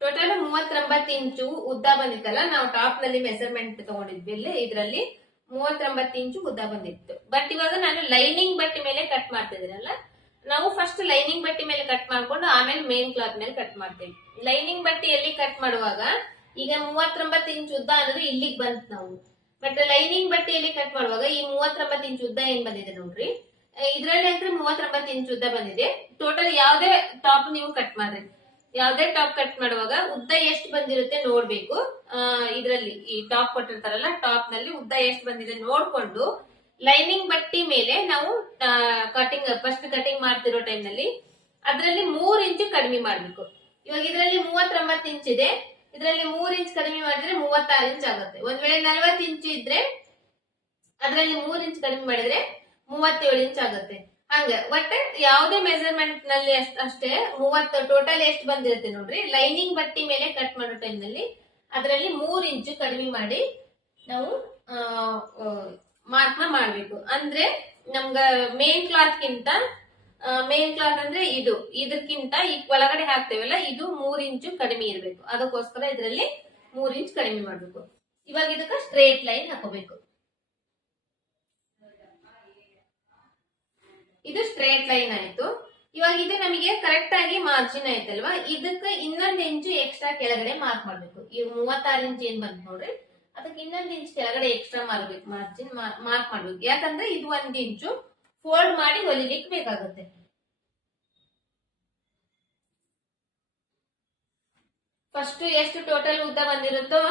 ಟೋಟಲ್ 39 ಇಂಚು ಉದ್ದ ಬಂದಿತ್ತಲ್ಲ, ನಾವು ಟಾಪ್ ನಲ್ಲಿ ಮೆಸರ್ಮೆಂಟ್ ತಗೊಂಡಿದ್ವಿ. ಇದರಲ್ಲಿ 39 ಇಂಚು ಉದ್ದ ಬಂದಿತ್ತು. ಬಟ್ ಇವಾಗ ನಾನು ಲೈನಿಂಗ್ ಬಟ್ಟೆ ಮೇಲೆ ಕಟ್ ಮಾಡ್ತಿದ್ದೀನಲ್ಲ, ನಾವು ಫಸ್ಟ್ ಲೈನಿಂಗ್ ಬಟ್ಟೆ ಮೇಲೆ ಕಟ್ ಮಾಡ್ಕೊಂಡು ಆಮೇಲೆ ಮೇನ್ ಕ್ಲಾತ್ ಮೇಲೆ ಕಟ್ ಮಾಡ್ತೇವೆ. ಲೈನಿಂಗ್ ಬಟ್ಟೆಯಲ್ಲಿ ಕಟ್ ಮಾಡುವಾಗ ಈಗ 39 ಇಂಚ್ ಉದ್ದ ಅನ್ನೋದು ಇಲ್ಲಿಗೆ ಬಂತು ನಾವು. ಬಟ್ ಲೈನಿಂಗ್ ಬಟ್ಟೆಯಲ್ಲಿ ಕಟ್ ಮಾಡುವಾಗ ಈ 39 ಇಂಚ್ ಉದ್ದ ಏನ್ ಬಂದಿದೆ ನೋಡ್ರಿ, ಇದ್ರಲ್ಲಿ ಅಂದ್ರೆ 39 ಇಂಚ್ ಉದ್ದ ಬಂದಿದೆ. ಟೋಟಲ್ ಯಾವ್ದೇ ಟಾಪ್ ನೀವು ಕಟ್ ಮಾಡ್ರಿ, ಯಾವ್ದೇ ಟಾಪ್ ಕಟ್ ಮಾಡುವಾಗ ಉದ್ದ ಎಷ್ಟು ಬಂದಿರುತ್ತೆ ನೋಡ್ಬೇಕು. ಇದ್ರಲ್ಲಿ ಈ ಟಾಪ್ ಕೊಟ್ಟಿರ್ತಾರಲ್ಲ, ಟಾಪ್ ನಲ್ಲಿ ಉದ್ದ ಎಷ್ಟು ಬಂದಿದೆ ನೋಡ್ಕೊಂಡು ಲೈನಿಂಗ್ ಬಟ್ಟಿ ಮೇಲೆ ನಾವು ಫಸ್ಟ್ ಕಟಿಂಗ್ ಮಾಡ್ತಿರೋ ಟೈಮ್ ನಲ್ಲಿ ಅದ್ರಲ್ಲಿ 3 ಇಂಚು ಕಡಿಮೆ ಮಾಡ್ಬೇಕು. ಇವಾಗ ಇದ್ರಲ್ಲಿ 39 ಇಂಚ್ ಇದೆ, ಇದ್ರಲ್ಲಿ 3 ಇಂಚ್ ಕಡಿಮೆ ಮಾಡಿದ್ರೆ 36 ಇಂಚ್ ಆಗುತ್ತೆ. ಒಂದ್ ವೇಳೆ 40 ಇಂಚ್ ಇದ್ರೆ ಅದ್ರಲ್ಲಿ 3 ಇಂಚ್ ಕಡಿಮೆ ಮಾಡಿದ್ರೆ 37 ಇಂಚ್ ಆಗುತ್ತೆ. ಹಂಗ ಒಟ್ಟೆ ಯಾವುದೇ ಮೆಜರ್ಮೆಂಟ್ ನಲ್ಲಿ ಅಷ್ಟೇ 30 ಟೋಟಲ್ ಎಷ್ಟು ಬಂದಿರುತ್ತೆ ನೋಡ್ರಿ. ಲೈನಿಂಗ್ ಬಟ್ಟಿ ಮೇಲೆ ಕಟ್ ಮಾಡೋ ಟೈಮ್ ನಲ್ಲಿ ಅದರಲ್ಲಿ 3 ಇಂಚು ಕಡಿಮೆ ಮಾಡಿ ನಾವು ಮಾರ್ಕ್ ಮಾಡ್ಬೇಕು. ಅಂದ್ರೆ ನಮ್ಗ ಮೇನ್ ಕ್ಲಾತ್ ಅಂದ್ರೆ ಇದಕ್ಕಿಂತ ಈ ಒಳಗಡೆ ಹಾಕ್ತೇವಲ್ಲ, ಇದು 3 ಇಂಚು ಕಡಿಮೆ ಇರಬೇಕು. ಅದಕ್ಕೋಸ್ಕರ ಇದರಲ್ಲಿ 3 ಇಂಚ್ ಕಡಿಮೆ ಮಾಡ್ಬೇಕು. ಇವಾಗ ಇದಕ್ಕ ಸ್ಟ್ರೇಟ್ ಲೈನ್ ಹಾಕೋಬೇಕು. ಇದು ಸ್ಟ್ರೇಟ್ ಲೈನ್ ಆಯ್ತು. ಇವಾಗ ಇದು ನಮಗೆ ಕರೆಕ್ಟ್ ಆಗಿ ಮಾರ್ಜಿನ್ ಆಯ್ತಲ್ವಾ, ಇದಕ್ಕೆ ಇನ್ನೊಂದು ಇಂಚು ಎಕ್ಸ್ಟ್ರಾ ಕೆಳಗಡೆ ಮಾರ್ಕ್ ಮಾಡ್ಬೇಕು. ಈಗ 36 ಇಂಚ್ ಏನ್ ಬಂತು ನೋಡ್ರಿ, ಅದಕ್ಕೆ ಇನ್ನೊಂದು ಇಂಚ್ ಕೆಳಗಡೆ ಎಕ್ಸ್ಟ್ರಾ ಮಾರ್ಜಿನ್ ಮಾರ್ಕ್ ಮಾಡ್ಬೇಕು. ಯಾಕಂದ್ರೆ ಇದು 1 ಇಂಚು ಫೋಲ್ಡ್ ಮಾಡಿ ಹೊಲಿಲಿಕ್ಕೆ ಬೇಕಾಗುತ್ತೆ. ಫಸ್ಟ್ ಎಷ್ಟು ಟೋಟಲ್ ಉದ್ದ ಬಂದಿರುತ್ತೋ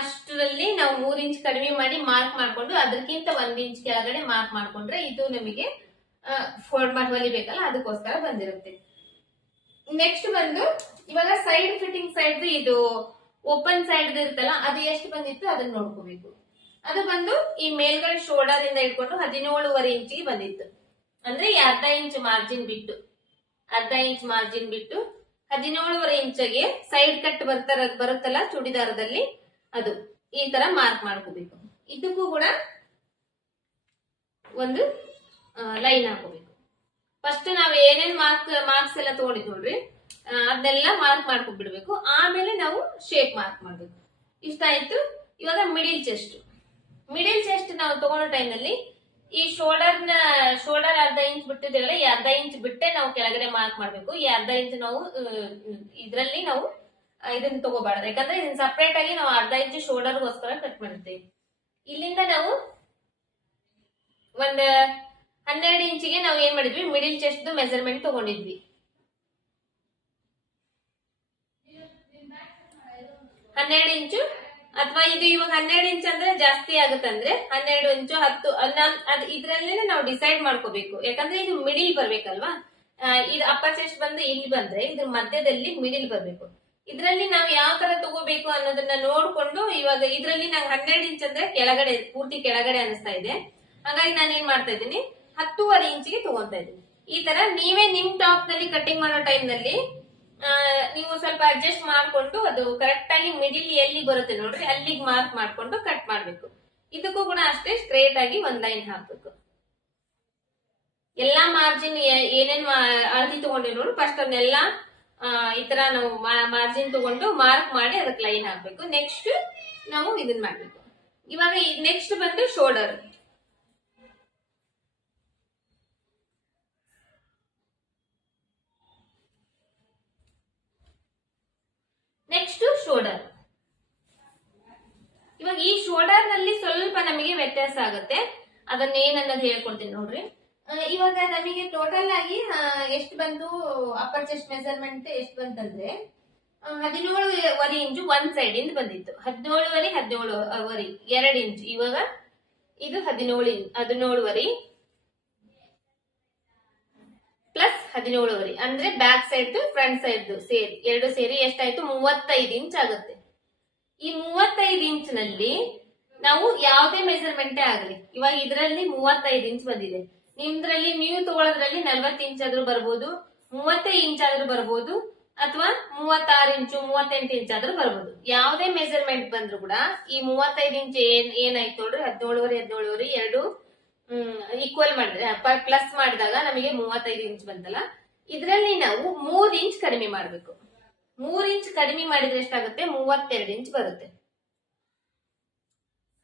ಅಷ್ಟರಲ್ಲಿ ನಾವು 3 ಇಂಚ್ ಕಡಿಮೆ ಮಾಡಿ ಮಾರ್ಕ್ ಮಾಡ್ಕೊಂಡು ಅದಕ್ಕಿಂತ 1 ಇಂಚ್ ಕೆಳಗಡೆ ಮಾರ್ಕ್ ಮಾಡ್ಕೊಂಡ್ರೆ ಇದು ನಮಗೆ ಫೋಲ್ಡ್ ಮಾಡಿ ಹೊಲಿಬೇಕಲ್ಲ, ಅದಕ್ಕೋಸ್ಕರ ಬಂದಿರುತ್ತೆ. ನೆಕ್ಸ್ಟ್ ಬಂದು ಇವಾಗ ಸೈಡ್ ಫಿಟ್ಟಿಂಗ್ ಸೈಡ್ ಇದು ಓಪನ್ ಸೈಡ್ ಇರುತ್ತಲ್ಲ, ಅದು ಎಷ್ಟು ಬಂದಿತ್ತು ಅದನ್ನ ನೋಡ್ಕೋಬೇಕು. ಅದು ಬಂದು ಈ ಮೇಲ್ಗಡೆ ಶೋಲ್ಡರ್ ಇಂದ ಇಟ್ಕೊಂಡು 17.5 ಇಂಚಿಗೆ ಬಂದಿತ್ತು. ಅಂದ್ರೆ ಅರ್ಧ ಇಂಚ್ ಮಾರ್ಜಿನ್ ಬಿಟ್ಟು 17.5 ಇಂಚಿಗೆ ಸೈಡ್ ಕಟ್ ಬರುತ್ತಲ್ಲ ಚೂಡಿದಾರದಲ್ಲಿ, ಅದು ಈ ತರ ಮಾರ್ಕ್ ಮಾಡ್ಕೋಬೇಕು. ಇದಕ್ಕೂ ಕೂಡ ಒಂದು ಲೈನ್ ಹಾಕೋಬೇಕು. ಫಸ್ಟ್ ನಾವ್ ಏನೇನ್ ಮಾರ್ಕ್ಸ್ ಎಲ್ಲ ತಗೊಂಡಿದ್ ನೋಡ್ರಿ, ಅದನ್ನೆಲ್ಲ ಮಾರ್ಕ್ ಮಾಡ್ಕೊಂಡ್ಬಿಡ್ಬೇಕು. ಆಮೇಲೆ ನಾವು ಶೇಪ್ ಮಾರ್ಕ್ ಮಾಡ್ಬೇಕು. ಇಷ್ಟ ಆಯ್ತು. ಇವಾಗ ಮಿಡಿಲ್ ಚೆಸ್ಟ್ ನಾವು ತಗೊಳ್ಳೋ ಟೈಮ್ ನಲ್ಲಿ ಈ ಶೋಲ್ಡರ್ ಅರ್ಧ ಇಂಚ್ ಬಿಟ್ಟಿದ್ದೇವಲ್ಲ, ಈ ಅರ್ಧ ಇಂಚ್ ಬಿಟ್ಟೆ ನಾವು ಕೆಳಗಡೆ ಮಾರ್ಕ್ ಮಾಡ್ಬೇಕು. ಈ ಅರ್ಧ ಇಂಚ್ ನಾವು ಇದ್ರಲ್ಲಿ ನಾವು ಇದನ್ನ ತಗೋಬಾರ್ದು, ಯಾಕಂದ್ರೆ ಇದನ್ನ ಸಪರೇಟ್ ಆಗಿ ನಾವು ಅರ್ಧ ಇಂಚ್ ಶೋಲ್ಡರ್ಗೋಸ್ಕರ ಕಟ್ ಮಾಡಿರ್ತೇವೆ. ಇಲ್ಲಿಂದ ನಾವು 12 ಇಂಚಿಗೆ ನಾವು ಏನ್ ಮಾಡಿದ್ವಿ, ಮಿಡಿಲ್ ಚೆಸ್ಟ್ ಮೆಜರ್ಮೆಂಟ್ ತಗೊಂಡಿದ್ವಿ. 12 ಇಂಚು ಅಥವಾ ಇದು ಇವಾಗ 12 ಇಂಚ್ ಅಂದ್ರೆ ಜಾಸ್ತಿ ಆಗುತ್ತಂದ್ರೆ 12 ಇಂಚು 10 ಇದ್ರಲ್ಲೇ ನಾವು ಡಿಸೈಡ್ ಮಾಡ್ಕೋಬೇಕು. ಯಾಕಂದ್ರೆ ಇದು ಮಿಡಿಲ್ ಬರ್ಬೇಕಲ್ವಾ. ಇದು ಅಪ್ಪರ್ ಚೆಸ್ಟ್ ಬಂದು ಇಲ್ಲಿ ಬಂದ್ರೆ ಇದ್ರ ಮಧ್ಯದಲ್ಲಿ ಮಿಡಿಲ್ ಬರ್ಬೇಕು. ಇದ್ರಲ್ಲಿ ನಾವು ಯಾವ ತರ ತಗೋಬೇಕು ಅನ್ನೋದನ್ನ ನೋಡ್ಕೊಂಡು, ಇವಾಗ ಇದ್ರಲ್ಲಿ ನಂಗೆ 12 ಇಂಚ್ ಅಂದ್ರೆ ಕೆಳಗಡೆ, ಪೂರ್ತಿ ಕೆಳಗಡೆ ಅನಿಸ್ತಾ ಇದೆ. ಹಾಗಾಗಿ ನಾನು ಏನ್ ಮಾಡ್ತಾ ಇದ್ದೀನಿ, 10.5 ಇಂಚಿಗೆ ತಗೊಂತಾ ಇದ್ದೀನಿ. ಈ ತರ ನೀವೇ ನಿಮ್ ಟಾಪ್ ನಲ್ಲಿ ಕಟಿಂಗ್ ಮಾಡೋ ಟೈಮ್ ನಲ್ಲಿ ನೀವು ಸ್ವಲ್ಪ ಅಡ್ಜಸ್ಟ್ ಮಾಡ್ಕೊಂಡು ಅದು ಕರೆಕ್ಟ್ ಆಗಿ ಮಿಡಿಲ್ ಎಲ್ಲಿ ಬರುತ್ತೆ ನೋಡ್ರಿ ಅಲ್ಲಿಗೆ ಮಾರ್ಕ್ ಮಾಡ್ಕೊಂಡು ಕಟ್ ಮಾಡ್ಬೇಕು. ಇದಕ್ಕೂ ಕೂಡ ಅಷ್ಟೇ ಸ್ಟ್ರೇಟ್ ಆಗಿ ಒಂದ್ ಲೈನ್ ಹಾಕ್ಬೇಕು. ಎಲ್ಲಾ ಮಾರ್ಜಿನ್ ಏನೇನ್ ಅಳತಿ ತಗೊಂಡಿವಿ ನೋಡಿ ಫಸ್ಟ್ ಅದನ್ನೆಲ್ಲ ಈ ತರ ನಾವು ಮಾರ್ಜಿನ್ ತಗೊಂಡು ಮಾರ್ಕ್ ಮಾಡಿ ಅದಕ್ಕೆ ಲೈನ್ ಹಾಕ್ಬೇಕು. ನೆಕ್ಸ್ಟ್ ನಾವು ಇದನ್ನ ಮಾಡ್ಬೇಕು. ಇವಾಗ ನೆಕ್ಸ್ಟ್ ಬಂದು ಶೋಲ್ಡರ್. Next shoulder. ಇವಾಗ ಈ ಶೋಲ್ಡರ್ ನಲ್ಲಿ ಸ್ವಲ್ಪ ನಮಗೆ ವ್ಯತ್ಯಾಸ ಆಗುತ್ತೆ. ಅದನ್ನ ಏನನ್ನೋದು ಹೇಳ್ಕೊಡ್ತೀನಿ ನೋಡ್ರಿ. ಇವಾಗ ನಮಗೆ ಟೋಟಲ್ ಆಗಿ ಎಷ್ಟು ಬಂತು, ಅಪ್ಪರ್ ಚೆಸ್ಟ್ ಮೆಜರ್ಮೆಂಟ್ ಎಷ್ಟು ಬಂತಂದ್ರೆ 17.5 ಇಂಚು ಒಂದ್ ಸೈಡ್ ಇಂದ ಬಂದಿತ್ತು. 17.5 2 ಇಂಚು. ಇವಾಗ ಇದು 17.5 ಪ್ಲಸ್ 17.5 ಅಂದ್ರೆ ಬ್ಯಾಕ್ ಸೈಡ್ ಫ್ರಂಟ್ ಸೈಡ್ ಸೇರಿ ಎರಡು ಸೇರಿ ಎಷ್ಟಾಯ್ತು, 35 ಇಂಚ್ ಆಗುತ್ತೆ. ಈ 35 ಇಂಚ್ ನಲ್ಲಿ ನಾವು ಯಾವುದೇ ಮೆಜರ್ಮೆಂಟೇ ಆಗಲಿ, ಇವಾಗ ಇದರಲ್ಲಿ 35 ಇಂಚ್ ಬಂದಿದೆ. ನಿಮ್ದ್ರಲ್ಲಿ ನೀವು ತಗೊಳ್ಳೋದ್ರಲ್ಲಿ 40 ಇಂಚ್ ಆದ್ರೂ ಬರ್ಬೋದು, 35 ಇಂಚ್ ಆದ್ರೂ ಬರ್ಬೋದು, ಅಥವಾ 36 ಇಂಚು 38 ಇಂಚ್ ಆದ್ರೂ ಬರ್ಬೋದು. ಯಾವುದೇ ಮೆಜರ್ಮೆಂಟ್ ಬಂದ್ರು ಕೂಡ ಈ 35 ಇಂಚ್ ಏನಾಯ್ತು ನೋಡ್ರಿ, 17.5 ಎರಡು ಈಕ್ವಲ್ ಮಾಡಿದ್ರೆ ಪ್ಲಸ್ ಮಾಡಿದಾಗ ನಮಗೆ 35 ಇಂಚ್ ಬಂತಲ್ಲ. ಇದರಲ್ಲಿ ನಾವು 3 ಇಂಚ್ ಕಡಿಮೆ ಮಾಡ್ಬೇಕು. 3 ಇಂಚ್ ಕಡಿಮೆ ಮಾಡಿದ್ರೆ ಎಷ್ಟಾಗುತ್ತೆ, 32 ಇಂಚ್ ಬರುತ್ತೆ.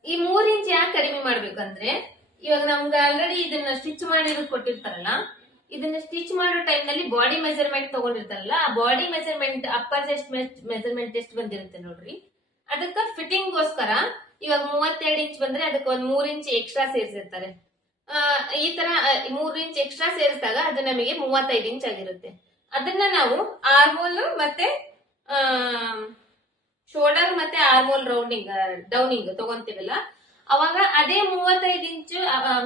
ಈ 3 ಇಂಚ್ ಯಾಕೆ ಕಡಿಮೆ ಮಾಡ್ಬೇಕಂದ್ರೆ, ಇವಾಗ ನಮ್ಗೆ ಆಲ್ರೆಡಿ ಇದನ್ನ ಸ್ಟಿಚ್ ಮಾಡಿ ಕೊಟ್ಟಿರ್ತಾರಲ್ಲ, ಇದನ್ನ ಸ್ಟಿಚ್ ಮಾಡೋ ಟೈಮ್ ನಲ್ಲಿ ಬಾಡಿ ಮೆಜರ್ಮೆಂಟ್ ತಗೊಂಡಿರ್ತಾರಲ್ಲ, ಆ body measurement upper chest measurement ಎಷ್ಟು ಬಂದಿರುತ್ತೆ ನೋಡ್ರಿ, ಅದಕ್ಕ ಫಿಟ್ಟಿಂಗ್ ಗೋಸ್ಕರ ಇವಾಗ 32 ಇಂಚ್ ಬಂದ್ರೆ ಅದಕ್ಕೆ ಒಂದ್ 3 ಇಂಚ್ ಎಕ್ಸ್ಟ್ರಾ ಸೇರಿಸಿರ್ತಾರೆ. ಈ ತರ 3 ಇಂಚ್ ಎಕ್ಸ್ಟ್ರಾ ಸೇರಿಸಿದಾಗ ಅದು ನಮಗೆ 35 ಇಂಚ್ ಆಗಿರುತ್ತೆ. ಅದನ್ನ ನಾವು ಆರ್ಮೋಲ್ ಮತ್ತೆ ಶೋಲ್ಡರ್ ಮತ್ತೆ ಆರ್ಮೋಲ್ ಡೌನಿಂಗ್ ತಗೊಂತೀವಲ್ಲ, ಅವಾಗ ಅದೇ 35 ಇಂಚು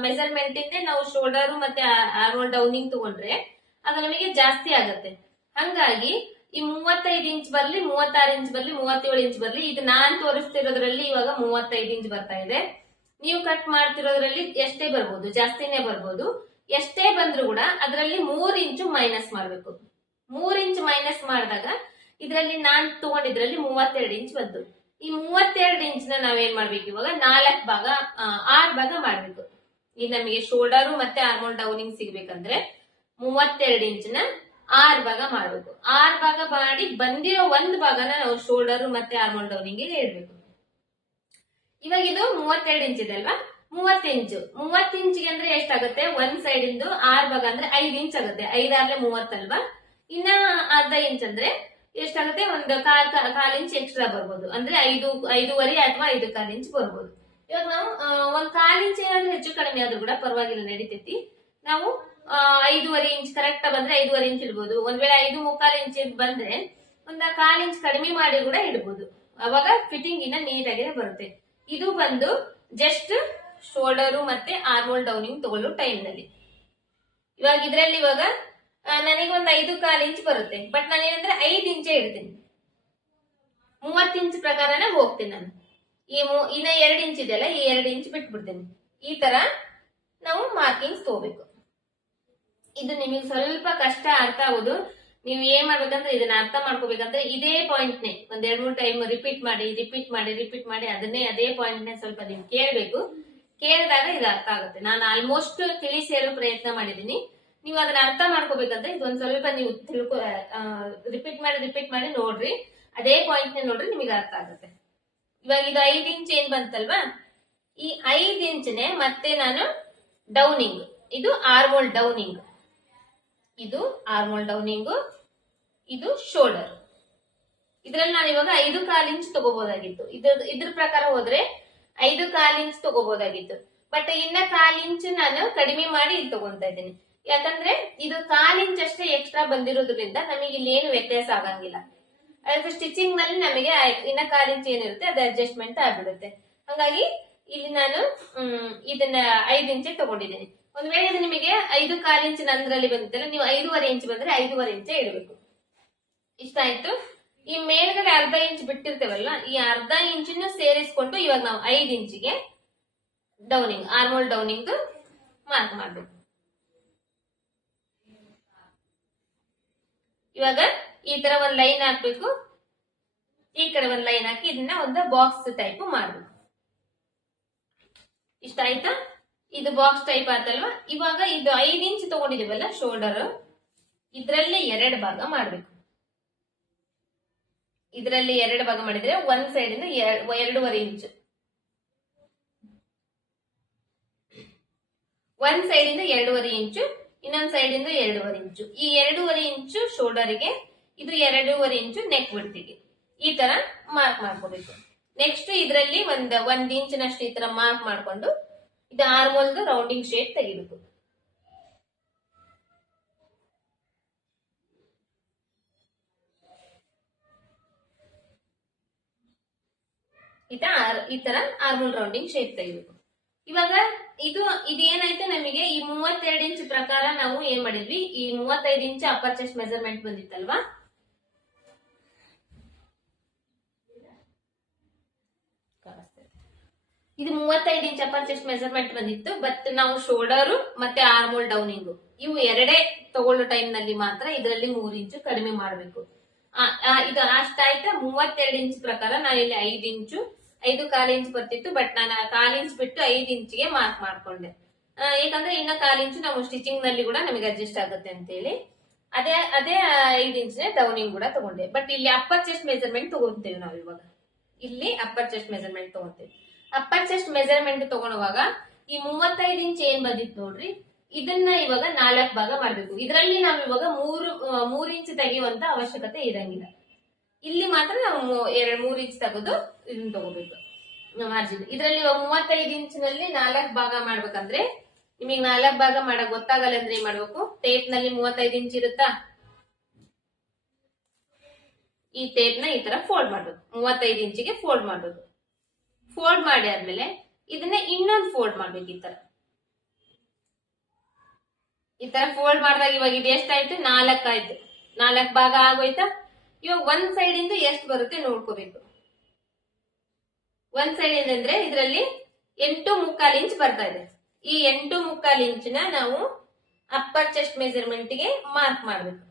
ಮೆಜರ್ಮೆಂಟ್ ಇಂದ ನಾವು ಶೋಲ್ಡರ್ ಮತ್ತೆ ಆರ್ಮೋಲ್ ಡೌನಿಂಗ್ ತಗೊಂಡ್ರೆ ಅದು ನಮಗೆ ಜಾಸ್ತಿ ಆಗತ್ತೆ. ಹಂಗಾಗಿ ಈ 35 ಇಂಚ್ ಬರ್ಲಿ, 36 ಇಂಚ್ ಬರ್ಲಿ, 37 ಇಂಚ್ ಬರ್ಲಿ, ಇದು ನಾನ್ ತೋರಿಸ್ತಿರೋದ್ರಲ್ಲಿ ಇವಾಗ 35 ಇಂಚ್ ಬರ್ತಾ ಇದೆ. ನೀವು ಕಟ್ ಮಾಡ್ತಿರೋದ್ರಲ್ಲಿ ಎಷ್ಟೇ ಬರ್ಬೋದು, ಜಾಸ್ತಿನೇ ಬರ್ಬೋದು. ಎಷ್ಟೇ ಬಂದ್ರು ಕೂಡ ಅದರಲ್ಲಿ 3 ಇಂಚು ಮೈನಸ್ ಮಾಡ್ಬೇಕು. 3 ಇಂಚ್ ಮೈನಸ್ ಮಾಡಿದಾಗ ಇದರಲ್ಲಿ ನಾನ್ ತಗೊಂಡಿದ್ರಲ್ಲಿ 32 ಇಂಚ್ ಬಂತು. ಈ 32 ಇಂಚ್ ನ ನಾವೇನ್ ಮಾಡ್ಬೇಕು, ಇವಾಗ 6 ಭಾಗ ಮಾಡ್ಬೇಕು. ಈ ನಮಗೆ ಶೋಲ್ಡರ್ ಮತ್ತೆ ಆರ್ಮೋಲ್ ಡೌನಿಂಗ್ ಸಿಗ್ಬೇಕಂದ್ರೆ 32 ಇಂಚ್ ನ 6 ಭಾಗ ಮಾಡ್ಬೇಕು. 6 ಭಾಗ ಮಾಡಿ ಬಂದಿರೋ 1 ಭಾಗನ ನಾವು ಶೋಲ್ಡರ್ ಮತ್ತೆ ಆರ್ಮೋಲ್ ಡೌನಿಂಗ್ ಗೆ ಇಡ್ಬೇಕು. ಇವಾಗ ಇದು 32 ಇಂಚ್ ಇದೆ ಅಲ್ವಾ, 30 ಇಂಚಿಗೆ ಅಂದ್ರೆ ಎಷ್ಟಾಗುತ್ತೆ, ಒಂದ್ ಸೈಡ್ ಇಂದು 6 ಭಾಗ ಅಂದ್ರೆ 5 ಇಂಚ್ ಆಗುತ್ತೆ. 5 ಆದ್ರೆ 30 ಅಲ್ವಾ. ಇನ್ನ ಅರ್ಧ ಇಂಚ್ ಅಂದ್ರೆ ಎಷ್ಟಾಗುತ್ತೆ, ಒಂದು ಕಾಲ್ ಇಂಚ್ ಎಕ್ಸ್ಟ್ರಾ ಬರ್ಬೋದು. ಅಂದ್ರೆ 5.5 ಅಥವಾ 5.25 ಇಂಚ್ ಬರ್ಬೋದು. ಇವಾಗ ನಾವು ಒಂದ್ 1/4 ಇಂಚ್ ಏನಾದ್ರೂ ಹೆಚ್ಚು ಕಡಿಮೆ ಆದ್ರೂ ಕೂಡ ಪರವಾಗಿಲ್ಲ, ನಡೀತೈತಿ. ನಾವು 5.5 ಇಂಚ್ ಕರೆಕ್ಟ್ ಬಂದ್ರೆ 5.5 ಇಂಚ್ ಇಡ್ಬೋದು. ಒಂದ್ ವೇಳೆ 5.75 ಇಂಚ್ ಬಂದ್ರೆ ಒಂದ್ 1/4 ಇಂಚ್ ಕಡಿಮೆ ಮಾಡಿ ಕೂಡ ಇಡ್ಬೋದು. ಅವಾಗ ಫಿಟ್ಟಿಂಗ್ ಇನ್ನ ನೀಟಾಗಿ ಬರುತ್ತೆ. ಇದು ಬಂದು ಜಸ್ಟ್ ಶೋಲ್ಡರ್ ಮತ್ತೆ ಆರ್ಮೋಲ್ ಡೌನಿಂಗ್ ತಗೊಳ್ಳೋ ಟೈಮ್ ನಲ್ಲಿ. ಇವಾಗ ಇದ್ರಲ್ಲಿ ನನಗೆ ಒಂದು 5.25 ಇಂಚ್ ಬರುತ್ತೆ. ಬಟ್ ನಾನು ಏನಂದ್ರೆ 5 ಇಂಚೇ ಇಡ್ತೀನಿ. 30 ಇಂಚ್ ಪ್ರಕಾರನೇ ಹೋಗ್ತೀನಿ ನಾನು. ಇನ್ನ 2 ಇಂಚ್ ಇದೆಯಲ್ಲ, ಈ 2 ಇಂಚ್ ಬಿಟ್ಬಿಡ್ತೀನಿ. ಈ ತರ ನಾವು ಮಾರ್ಕಿಂಗ್ಸ್ ತಗೋಬೇಕು. ಇದು ನಿಮಗೆ ಸ್ವಲ್ಪ ಕಷ್ಟ ಅರ್ಥ ಆಗೋದು. ನೀವು ಏನ್ ಮಾಡ್ಬೇಕಂದ್ರೆ ಇದನ್ನ ಅರ್ಥ ಮಾಡ್ಕೋಬೇಕಂದ್ರೆ ಇದೇ ಪಾಯಿಂಟ್ ನೇ ಒಂದ್ 2-3 ಟೈಮ್ ರಿಪೀಟ್ ಮಾಡಿ ಅದೇ ಪಾಯಿಂಟ್ ನೇ ಸ್ವಲ್ಪ ನೀವು ಕೇಳಬೇಕು. ಕೇಳಿದಾಗ ಇದು ಅರ್ಥ ಆಗುತ್ತೆ. ನಾನು ಆಲ್ಮೋಸ್ಟ್ ತಿಳಿಸಿ ಹೇಳೋ ಪ್ರಯತ್ನ ಮಾಡಿದೀನಿ. ನೀವು ಅದನ್ನ ಅರ್ಥ ಮಾಡ್ಕೋಬೇಕಂದ್ರೆ ಇದೊಂದ್ ಸ್ವಲ್ಪ ನೀವು ರಿಪೀಟ್ ಮಾಡಿ ನೋಡ್ರಿ. ಅದೇ ಪಾಯಿಂಟ್ ನೇ ನೋಡ್ರಿ, ನಿಮಗೆ ಅರ್ಥ ಆಗುತ್ತೆ. ಇವಾಗ ಇದು 5 ಇಂಚ್ ಏನ್ ಬಂತಲ್ವಾ, ಈ 5 ಇಂಚ್ನೆ ಮತ್ತೆ ನಾನು ಡೌನಿಂಗ್, ಇದು ಆರ್ಮೋಲ್ ಡೌನಿಂಗ್, ಇದು ಶೋಲ್ಡರ್. ಇದ್ರಲ್ಲಿ ನಾನು ಇವಾಗ 5.25 ಇಂಚ್ ತಗೋಬಹುದಾಗಿತ್ತು. ಇದ್ರ ಪ್ರಕಾರ ಹೋದ್ರೆ 5.25 ಇಂಚ್ ತಗೋಬಹುದಾಗಿತ್ತು. ಬಟ್ ಇನ್ನ 1/4 ಇಂಚ್ ನಾನು ಕಡಿಮೆ ಮಾಡಿ ಇಲ್ಲಿ ತಗೊಂತಾ ಇದ್ದೀನಿ. ಯಾಕಂದ್ರೆ ಇದು 1/4 ಇಂಚ್ ಅಷ್ಟೇ ಎಕ್ಸ್ಟ್ರಾ ಬಂದಿರೋದ್ರಿಂದ ನಮಗೆ ಇಲ್ಲಿ ಏನು ವ್ಯತ್ಯಾಸ ಆಗಂಗಿಲ್ಲ. ಅದ್ರ ಸ್ಟಿಚಿಂಗ್ ನಲ್ಲಿ ನಮಗೆ ಇನ್ನ 1/4 ಇಂಚ್ ಏನಿರುತ್ತೆ ಅದು ಅಡ್ಜಸ್ಟ್ಮೆಂಟ್ ಆಗ್ಬಿಡುತ್ತೆ. ಹಾಗಾಗಿ ಇಲ್ಲಿ ನಾನು ಇದನ್ನ 5 ಇಂಚ್ ತಗೊಂಡಿದ್ದೀನಿ. ಒಂದ್ ವೇಳೆ ಇದು ನಿಮಗೆ 5.25 ಇಂಚ್ ನಂದ್ರಲ್ಲಿ ಬಂದಿತ್ತಲ್ಲ, ನೀವು 5.5 ಇಂಚ್ ಬಂದ್ರೆ 5.5 ಇಂಚ್ ಇಡಬೇಕು. ಇಷ್ಟ ಆಯ್ತು. ಈ ಮೇಲ್ಗಡೆ ಅರ್ಧ ಇಂಚ್ ಬಿಟ್ಟಿರ್ತೇವಲ್ಲ, ಈ ಅರ್ಧ ಇಂಚನ್ನು ಸೇರಿಸ್ಕೊಂಡು ಇವಾಗ ನಾವು 5 ಇಂಚಿಗೆ ಡೌನಿಂಗ್, ಆರ್ಮೋಲ್ ಡೌನಿಂಗ್ ಮಾರ್ಕ್ ಮಾಡ್ಬೇಕು. ಇವಾಗ ಈ ತರ ಒಂದ್ ಲೈನ್ ಹಾಕ್ಬೇಕು, ಈ ಕಡೆ ಒಂದ್ ಲೈನ್ ಹಾಕಿ ಇದನ್ನ ಒಂದು ಬಾಕ್ಸ್ ಟೈಪ್ ಮಾಡ್ಬೇಕು. ಇಷ್ಟ ಆಯ್ತಾ? ಇದು ಬಾಕ್ಸ್ ಟೈಪ್ ಆತಲ್ವಾ. ಇವಾಗ ಇದು 5 ಇಂಚ್ ತಗೊಂಡಿದೀವಲ್ಲ ಶೋಲ್ಡರ್, ಇದ್ರಲ್ಲಿ 2 ಭಾಗ ಮಾಡ್ಬೇಕು. ಇದರಲ್ಲಿ 2 ಭಾಗ ಮಾಡಿದ್ರೆ ಒಂದ್ ಸೈಡ್ ಇಂದ 2.5 ಇಂಚ್, ಒಂದ್ ಸೈಡ್ ಇಂದ 2.5 ಇಂಚು, ಇನ್ನೊಂದ್ ಸೈಡ್ ಇಂದ 2.5 ಇಂಚು. ಈ 2.5 ಇಂಚು ಶೋಲ್ಡರ್ಗೆ, ಇದು 2.5 ಇಂಚು ನೆಕ್ ಬಿಡ್ತೀವಿ. ಈ ತರ ಮಾರ್ಕ್ ಮಾಡ್ಕೋಬೇಕು. ನೆಕ್ಸ್ಟ್ ಇದರಲ್ಲಿ ಒಂದ್ ಇಂಚಿನಷ್ಟು ಈ ತರ ಮಾರ್ಕ್ ಮಾಡ್ಕೊಂಡು ಇದು ಆರ್ಮೋಲ್ದು ರೌಂಡಿಂಗ್ ಶೇಪ್ ತೆಗಿಬೇಕು. ಈ ತರ ಆರ್ಮೋಲ್ ರೌಂಡಿಂಗ್ ಶೇಪ್ ತೆಗಿಬೇಕು. ಇವಾಗ ಇದೇನಾಯ್ತು ನಮಗೆ ಈ 32 ಇಂಚ್ ಪ್ರಕಾರ ನಾವು ಏನ್ ಮಾಡಿದ್ವಿ, ಈ 35 ಇಂಚ್ ಅಪ್ಪರ್ ಚೆಸ್ಟ್ ಮೆಜರ್ಮೆಂಟ್ ಬಂದಿತ್ತಲ್ವಾ, ಇದು 35 ಇಂಚ್ ಅಪ್ಪರ್ ಚೆಸ್ಟ್ ಮೆಜರ್ಮೆಂಟ್ ಬಂದಿತ್ತು. ಬಟ್ ನಾವು ಶೋಲ್ಡರ್ ಮತ್ತೆ ಆರ್ಮೋಲ್ ಡೌನಿಂಗ್ ಇವು ಎರಡೇ ತಗೊಳ್ಳೋ ಟೈಮ್ ನಲ್ಲಿ ಮಾತ್ರ ಇದರಲ್ಲಿ 3 ಇಂಚು ಕಡಿಮೆ ಮಾಡಬೇಕು. ಇದು ಅಷ್ಟಾಯ್ತಾ. 32 ಇಂಚ್ ಪ್ರಕಾರ ನಾನು ಇಲ್ಲಿ 5 ಇಂಚು, 5.25 ಇಂಚ್ ಬರ್ತಿತ್ತು. ಬಟ್ ನಾನು 1/4 ಇಂಚ್ ಬಿಟ್ಟು 5 ಇಂಚಿಗೆ ಮಾರ್ಕ್ ಮಾಡ್ಕೊಂಡೆ. ಯಾಕಂದ್ರೆ ಇನ್ನ 1/4 ಇಂಚು ನಾವು ಸ್ಟಿಚಿಂಗ್ ನಲ್ಲಿ ಕೂಡ ನಮಗೆ ಅಡ್ಜಸ್ಟ್ ಆಗುತ್ತೆ ಅಂತ ಹೇಳಿ ಅದೇ 5 ಇಂಚ್ ಡೌನಿಂಗ್ ಕೂಡ ತಗೊಂಡೆ. ಬಟ್ ಇಲ್ಲಿ ಅಪ್ಪರ್ ಚೆಸ್ಟ್ ಮೆಜರ್ಮೆಂಟ್ ತಗೊಂತೇವೆ ನಾವು. ಇವಾಗ ಇಲ್ಲಿ ಅಪ್ಪರ್ ಚೆಸ್ಟ್ ಮೆಜರ್ಮೆಂಟ್ ತಗೊಂತೇವೆ. ಅಪ್ಪರ್ ಚೆಸ್ಟ್ ಮೆಜರ್ಮೆಂಟ್ ತಗೊಳುವಾಗ ಈ 35 ಇಂಚ್ ಏನ್ ಬಂದಿತ್ತು ನೋಡ್ರಿ, ಇದನ್ನ ಇವಾಗ 4 ಭಾಗ ಮಾಡ್ಬೇಕು. ಇದರಲ್ಲಿ ನಾವು ಇವಾಗ 3 ಇಂಚ್ ತೆಗೆಯುವಂತ ಅವಶ್ಯಕತೆ ಇರಂಗಿಲ್ಲ. ಇಲ್ಲಿ ಮಾತ್ರ ನಾವು 3 ಇಂಚ್ ತೆಗೆದು ಇದನ್ನ ತಗೋಬೇಕು ಮಾರ್ಜಿನ್. ಇದರಲ್ಲಿ ಇವಾಗ 35 ಇಂಚಿನಲ್ಲಿ 4 ಭಾಗ ಮಾಡ್ಬೇಕಂದ್ರೆ ನಿಮಗೆ 4 ಭಾಗ ಮಾಡಕ್ ಗೊತ್ತಾಗಲ್ಲ ಅಂದ್ರೆ ಏನ್ ಮಾಡ್ಬೇಕು, ಟೇಪ್ ನಲ್ಲಿ 35 ಇಂಚ್ ಇರುತ್ತಾ, ಈ ಟೇಪ್ ನ ಈ ತರ ಫೋಲ್ಡ್ ಮಾಡ್ಬೇಕು. 35 ಇಂಚಿಗೆ ಫೋಲ್ಡ್ ಮಾಡ್ಬೇಕು. ಫೋಲ್ಡ್ ಮಾಡಿ ಆದ್ಮೇಲೆ ಇದನ್ನ ಇನ್ನೊಂದು ಫೋಲ್ಡ್ ಮಾಡ್ಬೇಕು. ಈ ತರ ಫೋಲ್ಡ್ ಮಾಡಿದಾಗ ಇವಾಗ ಇದು ಎಷ್ಟಾಯ್ತು, 4 ಆಯ್ತು. 4 ಭಾಗ ಆಗೋಯ್ತಾ. ಇವಾಗ ಒಂದ್ ಸೈಡ್ ಇಂದ ಎಷ್ಟು ಬರುತ್ತೆ ನೋಡ್ಕೋಬೇಕು. ಒಂದ್ ಸೈಡ್ ಇಂದ ಅಂದ್ರೆ ಇದರಲ್ಲಿ 8.25 ಇಂಚ್ ಬರ್ತಾ ಇದೆ. ಈ 8.25 ಇಂಚಿನ ನಾವು ಅಪ್ಪರ್ ಚೆಸ್ಟ್ ಮೆಜರ್ಮೆಂಟ್ ಗೆ ಮಾರ್ಕ್ ಮಾಡ್ಬೇಕು.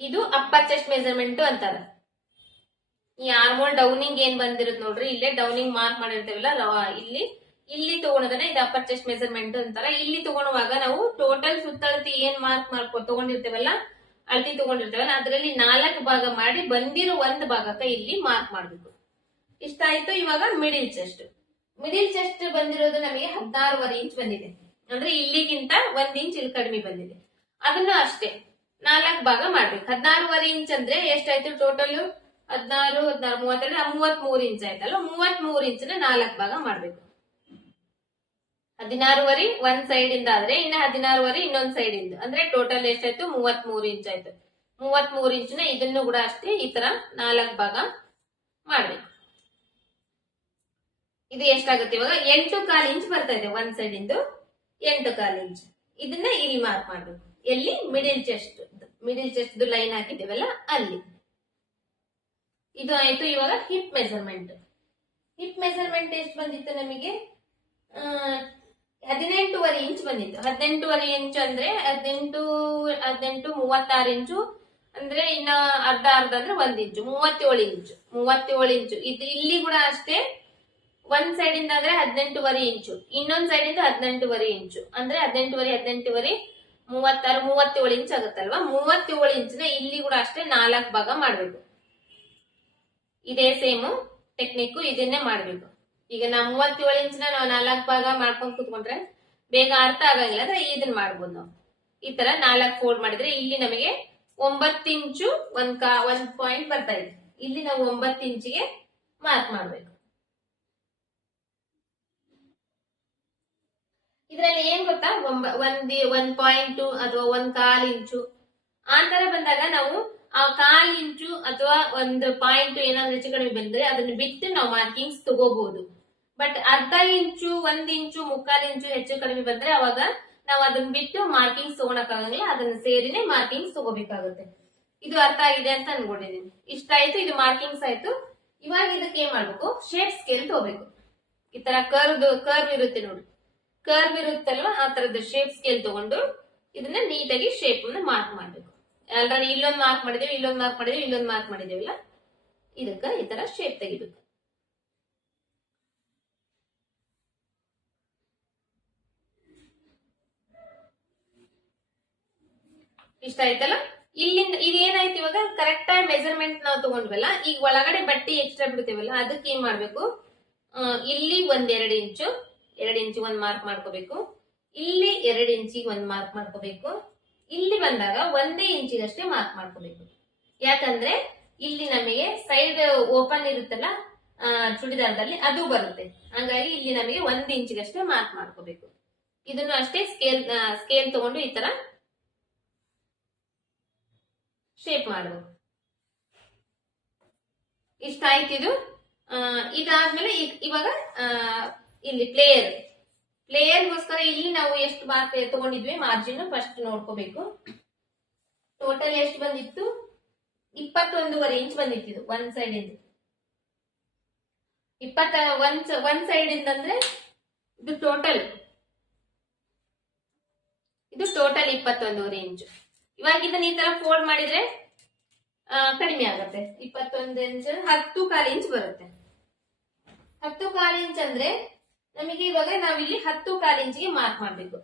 ಇದು ಅಪ್ಪರ್ ಚೆಸ್ಟ್ ಮೆಜರ್ಮೆಂಟ್ ಅಂತಾರ. ಈ ಆರ್ಮೋಲ್ ಡೌನಿಂಗ್ ಏನ್ ಬಂದಿರುತ್ತೆ ನೋಡ್ರಿ, ಇಲ್ಲೇ ಡೌನಿಂಗ್ ಮಾರ್ಕ್ ಮಾಡಿರ್ತೇವಲ್ಲ, ಇಲ್ಲಿ ತಗೊಳೋದನ್ನ ಇದು ಅಪ್ಪರ್ ಚೆಸ್ಟ್ ಮೆಜರ್ಮೆಂಟ್ ಅಂತಾರ. ಇಲ್ಲಿ ತಗೊಳುವಾಗ ನಾವು ಟೋಟಲ್ ಸುತ್ತಳತಿ ಏನ್ ಮಾರ್ಕ್ ತಗೊಂಡಿರ್ತೇವಲ್ಲ, ಅಳತಿ ತಗೊಂಡಿರ್ತೇವಲ್ಲ, ಅದರಲ್ಲಿ 4 ಭಾಗ ಮಾಡಿ ಬಂದಿರೋ 1 ಭಾಗಕ್ಕೆ ಇಲ್ಲಿ ಮಾರ್ಕ್ ಮಾಡ್ಬೇಕು. ಇಷ್ಟ ಆಯ್ತು. ಇವಾಗ ಮಿಡಿಲ್ ಚೆಸ್ಟ್ ಬಂದಿರೋದು ನಮಗೆ 16.5 ಇಂಚ್ ಬಂದಿದೆ. ಅಂದ್ರೆ ಇಲ್ಲಿಗಿಂತ 1 ಇಂಚ್ ಇಲ್ಲಿ ಕಡಿಮೆ ಬಂದಿದೆ. ಅದನ್ನು ಅಷ್ಟೇ 4 ಭಾಗ ಮಾಡ್ಬೇಕು. 16.5 ಇಂಚ್ ಅಂದ್ರೆ ಎಷ್ಟಾಯ್ತು ಟೋಟಲ್, 16, 32, 33 ಇಂಚ್ ಆಯ್ತಲ್ಲ. 33 ಇಂಚಿನ 4 ಭಾಗ ಮಾಡ್ಬೇಕು. 16.5 ಒಂದ್ ಸೈಡ್ ಇಂದ ಆದ್ರೆ ಇನ್ನ 16.5 ಇನ್ನೊಂದ್ ಸೈಡ್ ಇಂದ ಅಂದ್ರೆ ಟೋಟಲ್ ಎಷ್ಟಾಯ್ತು, 33 ಇಂಚ್ ಆಯ್ತು. 33 ಇಂಚಿನ ಇದನ್ನು ಕೂಡ ಅಷ್ಟೇ ಈ ತರ 4 ಭಾಗ ಮಾಡ್ಬೇಕು. ಇದು ಎಷ್ಟಾಗುತ್ತೆ ಇವಾಗ 8.25 ಇಂಚ್ ಬರ್ತಾ ಇದೆ ಒಂದ್ ಸೈಡ್ ಇಂದು, 8.25 ಇಂಚ್. ಇದನ್ನ ಇಲ್ಲಿ ಮಾರ್ಕ್ ಮಾಡ್ಬೇಕು. ಎಲ್ಲಿ, ಮಿಡಿಲ್ ಚೆಸ್ಟ್ ಲೈನ್ ಹಾಕಿದ್ದೇವಲ್ಲ ಅಲ್ಲಿ. ಇದು ಆಯ್ತು. ಇವಾಗ ಹಿಪ್ ಮೆಜರ್ಮೆಂಟ್ ಎಷ್ಟು ಬಂದಿತ್ತು ನಮಗೆ, 18.25 ಇಂಚ್ ಬಂದಿತ್ತು. 18.25 ಇಂಚ್ ಅಂದ್ರೆ 18, 36 ಇಂಚು ಅಂದ್ರೆ ಇನ್ನ ಅರ್ಧ ಅಂದ್ರೆ 1 ಇಂಚು, 37 ಇಂಚು. ಇದು ಇಲ್ಲಿ ಕೂಡ ಅಷ್ಟೇ. ಒಂದ್ ಸೈಡ್ ಇಂದ ಆದ್ರೆ 18.25 ಇಂಚು, ಇನ್ನೊಂದ್ ಸೈಡ್ ಇಂದ 18.25 ಇಂಚು ಅಂದ್ರೆ 18.25, 37 ಇಂಚ್ ಆಗುತ್ತಲ್ವಾ. 37 ಇಂಚಿನ ಇಲ್ಲಿ ಕೂಡ ಅಷ್ಟೇ 4 ಭಾಗ ಮಾಡ್ಬೇಕು. ಇದೇ ಸೇಮ್ ಟೆಕ್ನಿಕ್, ಇದನ್ನೇ ಮಾಡ್ಬೇಕು. ಈಗ ನಾವು 37 ಇಂಚಿನ ನಾವು 4 ಭಾಗ ಮಾಡ್ಕೊಂಡ್ ಕೂತ್ಕೊಂಡ್ರೆ ಬೇಗ ಅರ್ಥ ಆಗಂಗಿಲ್ಲ ಅಂದ್ರೆ ಇದನ್ನ ಮಾಡ್ಬೋದು ನಾವು. ಈ ತರ 4 ಫೋಲ್ಡ್ ಮಾಡಿದ್ರೆ ಇಲ್ಲಿ ನಮಗೆ 9 ಇಂಚು ಒಂದ್ ಪಾಯಿಂಟ್ ಬರ್ತಾ ಇದೆ. ಇಲ್ಲಿ ನಾವು 9 ಇಂಚಿಗೆ ಮಾರ್ಕ್ ಮಾಡ್ಬೇಕು. ಇದ್ರಲ್ಲಿ ಏನ್ ಗೊತ್ತಾ, 1.2 ಅಥವಾ 1/4 ಇಂಚು ಆ ತರ ಬಂದಾಗ ನಾವು ಆ 1/4 ಇಂಚು ಅಥವಾ 1 ಪಾಯಿಂಟ್ ಏನಾದ್ರು ಹೆಚ್ಚು ಕಡಿಮೆ ಬಂದ್ರೆ ಅದನ್ನ ಬಿಟ್ಟು ನಾವು ಮಾರ್ಕಿಂಗ್ಸ್ ತಗೋಬಹುದು. ಬಟ್ ಅರ್ಧ ಇಂಚು, 1 ಇಂಚು, 3/4 ಇಂಚು ಹೆಚ್ಚು ಕಡಿಮೆ ಬಂದ್ರೆ ಅವಾಗ ನಾವು ಅದನ್ನ ಬಿಟ್ಟು ಮಾರ್ಕಿಂಗ್ಸ್ ತಗೊಳಕ್ಕಾಗಂಗಿಲ್ಲ, ಅದನ್ನ ಸೇರಿನೇ ಮಾರ್ಕಿಂಗ್ಸ್ ತಗೋಬೇಕಾಗುತ್ತೆ. ಇದು ಅರ್ಥ ಆಗಿದೆ ಅಂತ ಅನ್ಕೊಂಡಿದೀನಿ. ಇಷ್ಟ ಆಯ್ತು, ಇದು ಮಾರ್ಕಿಂಗ್ಸ್ ಆಯ್ತು. ಇವಾಗ ಇದಕ್ಕೆ ಏನ್ ಮಾಡ್ಬೇಕು, ಶೇಪ್ ಸ್ಕೇಲ್ ತಗೋಬೇಕು. ಈ ತರ ಕರ್ವ್ ಇರುತ್ತೆ ನೋಡಿ, ಕರ್ವ್ ಇರುತ್ತಲ್ವಾ, ಆ ತರದ ಶೇಪ್ ಸ್ಕೇಲ್ ತಗೊಂಡು ಇದನ್ನ ನೀಟಾಗಿ ಶೇಪ್ ಅನ್ನ ಮಾರ್ಕ್ ಮಾಡ್ಬೇಕು. ಆಲ್ರೆಡಿ ಇಲ್ಲೊಂದು ಮಾರ್ಕ್ ಮಾಡಿದೇವೆ, ಇಲ್ಲೊಂದು ಮಾರ್ಕ್ ಮಾಡಿದೇವೆ, ಇಲ್ಲೊಂದು ಮಾರ್ಕ್ ಮಾಡಿದೇವಲ್ಲ, ಇದಕ್ಕ ಈ ತರ ಶೇಪ್ ತೆಗಿಬೇಕು. ಇಷ್ಟ ಆಯ್ತಲ್ಲ. ಇಲ್ಲಿಂದ ಇದೇನಾಯ್ತು, ಇವಾಗ ಕರೆಕ್ಟ್ ಆಗಿ ಮೆಜರ್ಮೆಂಟ್ ನಾವು ತಗೊಂಡ್ವಲ್ಲ, ಈಗ ಒಳಗಡೆ ಬಟ್ಟೆ ಎಕ್ಸ್ಟ್ರಾ ಬಿಡ್ತೇವಲ್ಲ, ಅದಕ್ಕೆ ಏನ್ ಮಾಡ್ಬೇಕು, ಇಲ್ಲಿ 1-2 ಇಂಚು, 2 ಇಂಚು ಒಂದ್ ಮಾರ್ಕ್ ಮಾಡ್ಕೋಬೇಕು. ಇಲ್ಲಿ 2 ಇಂಚಿಗೆ ಒಂದ್ ಮಾರ್ಕ್ ಮಾಡ್ಕೋಬೇಕು. ಇಲ್ಲಿ ಬಂದಾಗ 1 ಇಂಚಿಗಷ್ಟೇ ಮಾರ್ಕ್ ಮಾಡ್ಕೋಬೇಕು. ಯಾಕಂದ್ರೆ ಇಲ್ಲಿ ನಮಗೆ ಸೈಡ್ ಓಪನ್ ಇರುತ್ತಲ್ಲ ಚೂಡಿದಾರದಲ್ಲಿ, ಅದು ಬರುತ್ತೆ. ಹಂಗಾಗಿ ಇಲ್ಲಿ ನಮಗೆ 1 ಇಂಚಿಗಷ್ಟೇ ಮಾರ್ಕ್ ಮಾಡ್ಕೋಬೇಕು. ಇದನ್ನು ಅಷ್ಟೇ ಸ್ಕೇಲ್ ತಗೊಂಡು ಈ ತರ ಶೇಪ್ ಮಾಡಬೇಕು. ಇಷ್ಟ ಆಯ್ತು ಇದು. ಇದಾದ್ಮೇಲೆ ಇವಾಗ ಇಲ್ಲಿ ಪ್ಲೇಯರ್ಗೋಸ್ಕರ ಇಲ್ಲಿ ನಾವು ಎಷ್ಟು ಮಾರ್ಕ್ ತಗೊಂಡಿದ್ವಿ ಮಾರ್ಜಿನ್ ಫಸ್ಟ್ ನೋಡ್ಕೋಬೇಕು. ಟೋಟಲ್ ಎಷ್ಟು ಬಂದಿತ್ತು, 21.5 ಇಂಚ್ ಬಂದಿತ್ತು. ಇದು ಒಂದ್ ಸೈಡ್ ಇಂದ 1 ಸೈಡ್ ಇಂದ ಅಂದ್ರೆ ಇದು ಟೋಟಲ್ 21.5 ಇಂಚು. ಇವಾಗ ಇದನ್ನ ಈ ತರ ಫೋಲ್ಡ್ ಮಾಡಿದ್ರೆ ಕಡಿಮೆ ಆಗುತ್ತೆ. 21 ಇಂಚ್ 10.25 ಇಂಚ್ ಬರುತ್ತೆ. 10.25 ಇಂಚ್ ಅಂದ್ರೆ ನಮಗೆ ಇವಾಗ ನಾವಿಲ್ಲಿ 10.25 ಇಂಚ್ಗೆ ಮಾರ್ಕ್ ಮಾಡ್ಬೇಕು.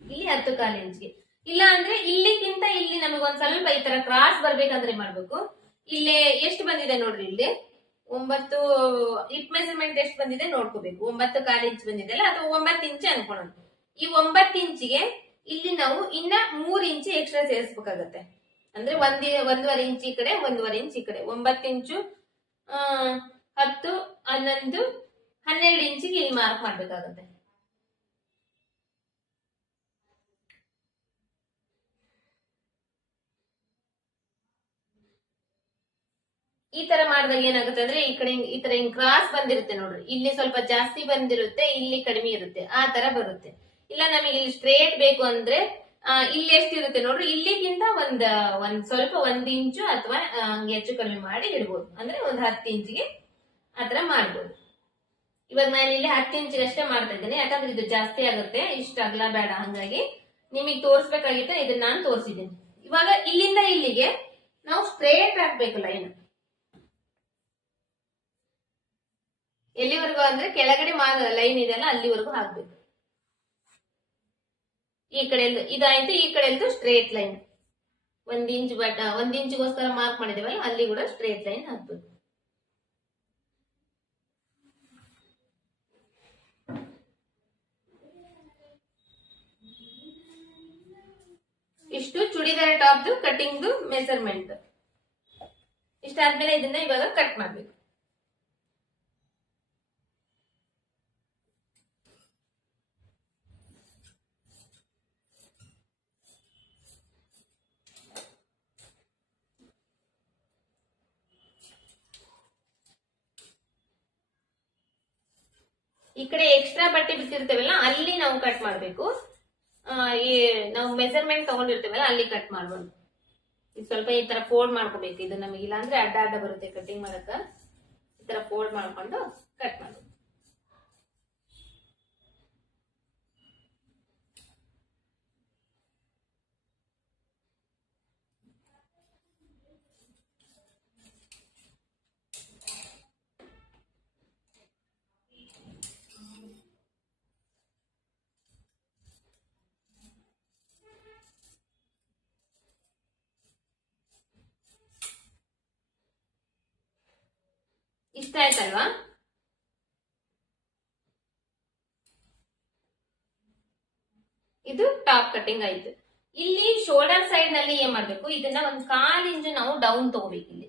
ಇಲ್ಲಿ 10.25 ಇಂಚ್ಗೆ, ಇಲ್ಲ ಅಂದ್ರೆ ಇಲ್ಲಿಗಿಂತ ಇಲ್ಲಿ ನಮಗೆ ಒಂದ್ ಸ್ವಲ್ಪ ಈ ತರ ಕ್ರಾಸ್ ಬರ್ಬೇಕಂದ್ರೆ ಮಾಡ್ಬೇಕು. ಇಲ್ಲಿ ಎಷ್ಟು ಬಂದಿದೆ ನೋಡ್ರಿ, ಇಲ್ಲಿ 9 ಹಿಪ್ ಮೆಜರ್ಮೆಂಟ್ ಎಷ್ಟು ಬಂದಿದೆ ನೋಡ್ಕೋಬೇಕು. 9.25 ಇಂಚ್ ಬಂದಿದೆ ಅಲ್ಲ, ಅಥವಾ 9 ಇಂಚ್ ಅನ್ಕೊಳ್ಳೋಣ. ಈ 9 ಇಂಚಿಗೆ ಇಲ್ಲಿ ನಾವು ಇನ್ನ 3 ಇಂಚು ಎಕ್ಸ್ಟ್ರಾ ಸೇರಿಸಬೇಕಾಗತ್ತೆ. ಅಂದ್ರೆ 1.5 ಇಂಚ್ ಈ ಕಡೆ, 1.5 ಇಂಚ್ ಈ ಕಡೆ. 9 ಇಂಚು 10, 11, 12 ಇಂಚಿಗೆ ಇಲ್ಲಿ ಮಾರ್ಕ್ ಮಾಡ್ಬೇಕಾಗತ್ತೆ. ಈ ತರ ಮಾಡಿದಾಗ ಏನಾಗುತ್ತೆ ಅಂದ್ರೆ ಈ ಕಡೆ ಈ ತರ ಹಿಂಗ್ ಕ್ರಾಸ್ ಬಂದಿರುತ್ತೆ ನೋಡ್ರಿ, ಇಲ್ಲಿ ಸ್ವಲ್ಪ ಜಾಸ್ತಿ ಬಂದಿರುತ್ತೆ, ಇಲ್ಲಿ ಕಡಿಮೆ ಇರುತ್ತೆ, ಆ ತರ ಬರುತ್ತೆ. ಇಲ್ಲ ನಮಗೆ ಇಲ್ಲಿ ಸ್ಟ್ರೇಟ್ ಬೇಕು ಅಂದ್ರೆ ಇಲ್ಲಿ ಎಷ್ಟಿರುತ್ತೆ ನೋಡ್ರಿ, ಇಲ್ಲಿಗಿಂತ ಒಂದ್ ಸ್ವಲ್ಪ 1 ಇಂಚು ಅಥವಾ ಹಂಗೆ ಹೆಚ್ಚು ಕಡಿಮೆ ಮಾಡಿ ಇಡ್ಬೋದು. ಅಂದ್ರೆ ಒಂದು 10 ಇಂಚಿಗೆ ಆತರ ಮಾಡ್ಬೋದು. ಇವಾಗ ನಾನು ಇಲ್ಲಿ 10 ಇಂಚಿಗೆ ಅಷ್ಟೇ ಮಾಡ್ತಾ ಇದ್ದೇನೆ, ಯಾಕಂದ್ರೆ ಇದು ಜಾಸ್ತಿ ಆಗುತ್ತೆ, ಇಷ್ಟು ಅಗಲ ಬೇಡ. ಹಂಗಾಗಿ ನಿಮಗೆ ತೋರಿಸ್ಬೇಕಾಗಿತ್ತು, ಇದನ್ನ ನಾನು ತೋರಿಸಿದ್ದೀನಿ. ಇವಾಗ ಇಲ್ಲಿಂದ ಇಲ್ಲಿಗೆ ನಾವು ಸ್ಟ್ರೇಟ್ ಹಾಕ್ಬೇಕು ಲೈನ್. ಎಲ್ಲಿವರೆಗೂ ಅಂದ್ರೆ ಕೆಳಗಡೆ ಲೈನ್ ಇದೆಲ್ಲ ಅಲ್ಲಿವರೆಗೂ ಹಾಕ್ಬೇಕು. ಈ ಕಡೆ ಇದಾಯ್ತು, ಈ ಕಡೆ ಸ್ಟ್ರೇಟ್ ಲೈನ್ 1 ಇಂಚ್ 1 ಇಂಚಿಗೋಸ್ಕರ ಮಾರ್ಕ್ ಮಾಡಿದೇವಲ್ಲ, ಅಲ್ಲಿ ಕೂಡ ಸ್ಟ್ರೇಟ್ ಲೈನ್ ಹಾಕ್ಬೇಕು. ಇಷ್ಟು ಚೂಡಿದಾರ ಟಾಪ್ದು ಕಟಿಂಗ್ದು ಮೆಜರ್ಮೆಂಟ್. ಇಷ್ಟಾದ್ಮೇಲೆ ಇದನ್ನ ಇವಾಗ ಕಟ್ ಮಾಡ್ಬೇಕು. ಈ ಕಡೆ ಎಕ್ಸ್ಟ್ರಾ ಬಟ್ಟೆ ಬಿಟ್ಟಿರ್ತೇವಲ್ಲ ಅಲ್ಲಿ ನಾವು ಕಟ್ ಮಾಡ್ಬೇಕು. ನಾವು ಮೆಜರ್ಮೆಂಟ್ ತಗೊಂಡಿರ್ತೇವಲ್ಲ ಅಲ್ಲಿ ಕಟ್ ಮಾಡ್ಬೋದು. ಇದು ಸ್ವಲ್ಪ ಈ ತರ ಫೋಲ್ಡ್ ಮಾಡ್ಕೋಬೇಕು. ಇದು ನಮಗೆ ಇಲ್ಲ ಅಂದ್ರೆ ಅಡ್ಡ ಅಡ್ಡ ಬರುತ್ತೆ ಕಟಿಂಗ್ ಮಾಡಕ. ಈ ತರ ಫೋಲ್ಡ್ ಮಾಡ್ಕೊಂಡು ಕಟ್ ಮಾಡ್ಬೇಕು. ಇಷ್ಟ ಆಯ್ತಲ್ವಾ? ಇದು ಟಾಪ್ ಕಟಿಂಗ್ ಆಯ್ತು. ಇಲ್ಲಿ ಶೋಲ್ಡರ್ ಸೈಡ್ ನಲ್ಲಿ ಏನ್ ಮಾಡ್ಬೇಕು, ಇದನ್ನ 1/4 ಇಂಚ್ ನಾವು ಡೌನ್ ತಗೋಬೇಕು. ಇಲ್ಲಿ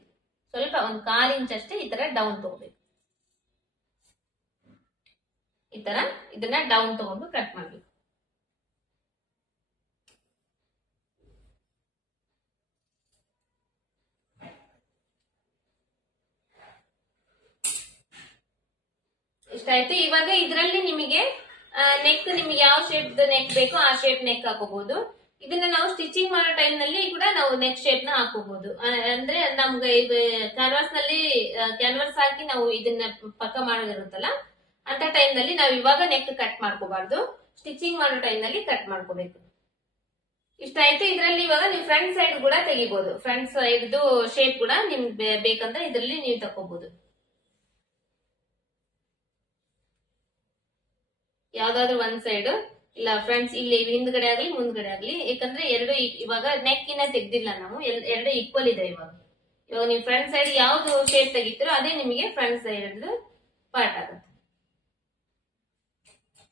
ಸ್ವಲ್ಪ 1/4 ಇಂಚ್ ಅಷ್ಟೇ ಈ ತರ ಡೌನ್ ತಗೋಬೇಕು. ಈ ತರ ಇದನ್ನ ಡೌನ್ ತಗೊಂಡು ಕಟ್ ಮಾಡ್ಬೇಕು. ಇಷ್ಟಾಯ್ತು. ಇವಾಗ ಇದರಲ್ಲಿ ನಿಮಗೆ ನೆಕ್ ನಿಮ್ಗೆ ಯಾವ ಶೇಪ್ ನೆಕ್ ಬೇಕೋ ಆ ಶೇಪ್ ನೆಕ್ ಹಾಕೋಬಹುದು. ಇದನ್ನ ನಾವು ಸ್ಟಿಚಿಂಗ್ ಮಾಡೋ ಟೈಮ್ ನಲ್ಲಿ ಕೂಡ ನಾವು ನೆಕ್ ಶೇಪ್ ನ ಹಾಕೋಬಹುದು. ಅಂದ್ರೆ ನಮ್ಗೆ ಈಗ ಕ್ಯಾನ್ವಾಸ್ ಹಾಕಿ ನಾವು ಇದನ್ನ ಪಕ್ಕ ಮಾಡೋದಿರುತ್ತಲ್ಲ, ಅಂತ ಟೈಮ್ ನಲ್ಲಿ ನಾವು ಇವಾಗ ನೆಕ್ ಕಟ್ ಮಾಡ್ಕೋಬಾರ್ದು, ಸ್ಟಿಚಿಂಗ್ ಮಾಡೋ ಟೈಮ್ ನಲ್ಲಿ ಕಟ್ ಮಾಡ್ಕೋಬೇಕು. ಇಷ್ಟ ಆಯ್ತು. ಇದರಲ್ಲಿ ಇವಾಗ ನೀವು ಫ್ರಂಟ್ ಸೈಡ್ ಕೂಡ ತೆಗಿಬಹುದು. ಫ್ರಂಟ್ ಸೈಡ್ ಶೇಪ್ ಕೂಡ ನಿಮ್ಗೆ ಬೇಕಂದ್ರೆ ಇದರಲ್ಲಿ ನೀವು ತಕೋಬಹುದು. ಯಾವ್ದಾದ್ರು ಒಂದ್ ಸೈಡ್ ಇಲ್ಲ ಫ್ರೆಂಡ್ಸ್, ಇಲ್ಲಿ ಹಿಂದ್ಗಡೆ ಆಗ್ಲಿ ಮುಂದ್ಗಡೆ ಆಗ್ಲಿ, ಯಾಕಂದ್ರೆ ಎರಡು ಇವಾಗ ನೆಕ್ ಇನ್ನ ತೆಗ್ದಿಲ್ಲ ನಾವು, ಎರಡು ಈಕ್ವಲ್ ಇದೆ. ಇವಾಗ ನೀವು ಫ್ರಂಟ್ ಸೈಡ್ ಯಾವ್ದು ಶೇಪ್ ತೆಗಿತೀರೋ ಅದೇ ನಿಮಗೆ ಫ್ರಂಟ್ ಸೈಡ್ ಪಾರ್ಟ್ ಆಗುತ್ತೆ.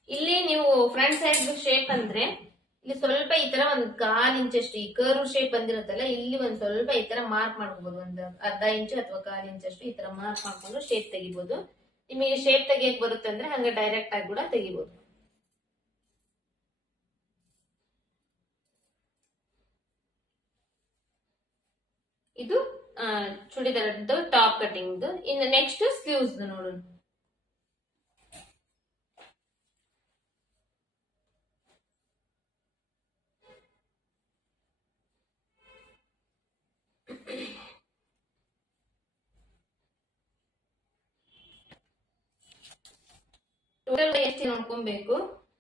ಇಲ್ಲಿ ನೀವು ಫ್ರಂಟ್ ಸೈಡ್ ಶೇಪ್ ಅಂದ್ರೆ ಇಲ್ಲಿ ಸ್ವಲ್ಪ ಈ ತರ ಒಂದ್ 1/4 ಇಂಚಷ್ಟು ಈ ಕರ್ವ್ ಶೇಪ್ ಬಂದಿರುತ್ತಲ್ಲ, ಇಲ್ಲಿ ಒಂದ್ ಸ್ವಲ್ಪ ಈ ತರ ಮಾರ್ಕ್ ಮಾಡ್ಕೋಬಹುದು. ಒಂದು 1/2 ಇಂಚು ಅಥವಾ 1/4 ಇಂಚಷ್ಟು ಈ ತರ ಮಾರ್ಕ್ ಮಾಡ್ಕೊಂಡು ಶೇಪ್ ತೆಗಿಬಹುದು. ನಿಮಗೆ ಶೇಪ್ ತೆಗಿಯಕ್ ಬರುತ್ತೆ ಅಂದ್ರೆ ಹಂಗೆ ಡೈರೆಕ್ಟ್ ಆಗಿ ಕೂಡ ತೆಗಿಬಹುದು. ಇದು ಚೂಡಿದಾರದ್ದು ಟಾಪ್ ಕಟಿಂಗ್. ಇನ್ನು ನೆಕ್ಸ್ಟ್ ಸ್ಲೀವ್ಸ್ ನೋಡೋಣ. ಟೋಟಲ್ ಎಷ್ಟು ನೋಡ್ಕೊಬೇಕು?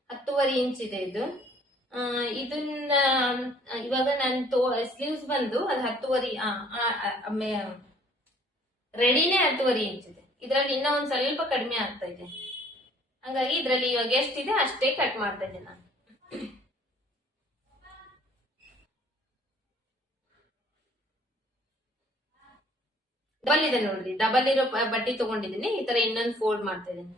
10.5 ಇಂಚ್ ಇದೆ ಇದು. ಇದನ್ನ ಇವಾಗ ನಾನು ಸ್ಲೀವ್ಸ್ ಬಂದು ಅದು 10.5 ರೆಡಿನೇ 10.5 ಇಂಚ್ ಇದೆ. ಇದ್ರಲ್ಲಿ ಇನ್ನೂ ಒಂದ್ ಸ್ವಲ್ಪ ಕಡಿಮೆ ಆಗ್ತಾ ಇದೆ. ಹಾಗಾಗಿ ಇದ್ರಲ್ಲಿ ಇವಾಗ ಎಷ್ಟಿದೆ ಅಷ್ಟೇ ಕಟ್ ಮಾಡ್ತಾ ಇದ್ದೆ ನಾನು. ಡಬಲ್ ಇದೆ ನೋಡ್ರಿ, ಡಬಲ್ ಇರೋ ಬಟ್ಟೆ ತಗೊಂಡಿದ್ದೀನಿ. ಈ ತರ ಇನ್ನೊಂದು ಫೋಲ್ಡ್ ಮಾಡ್ತಾ ಇದ್ದೀನಿ.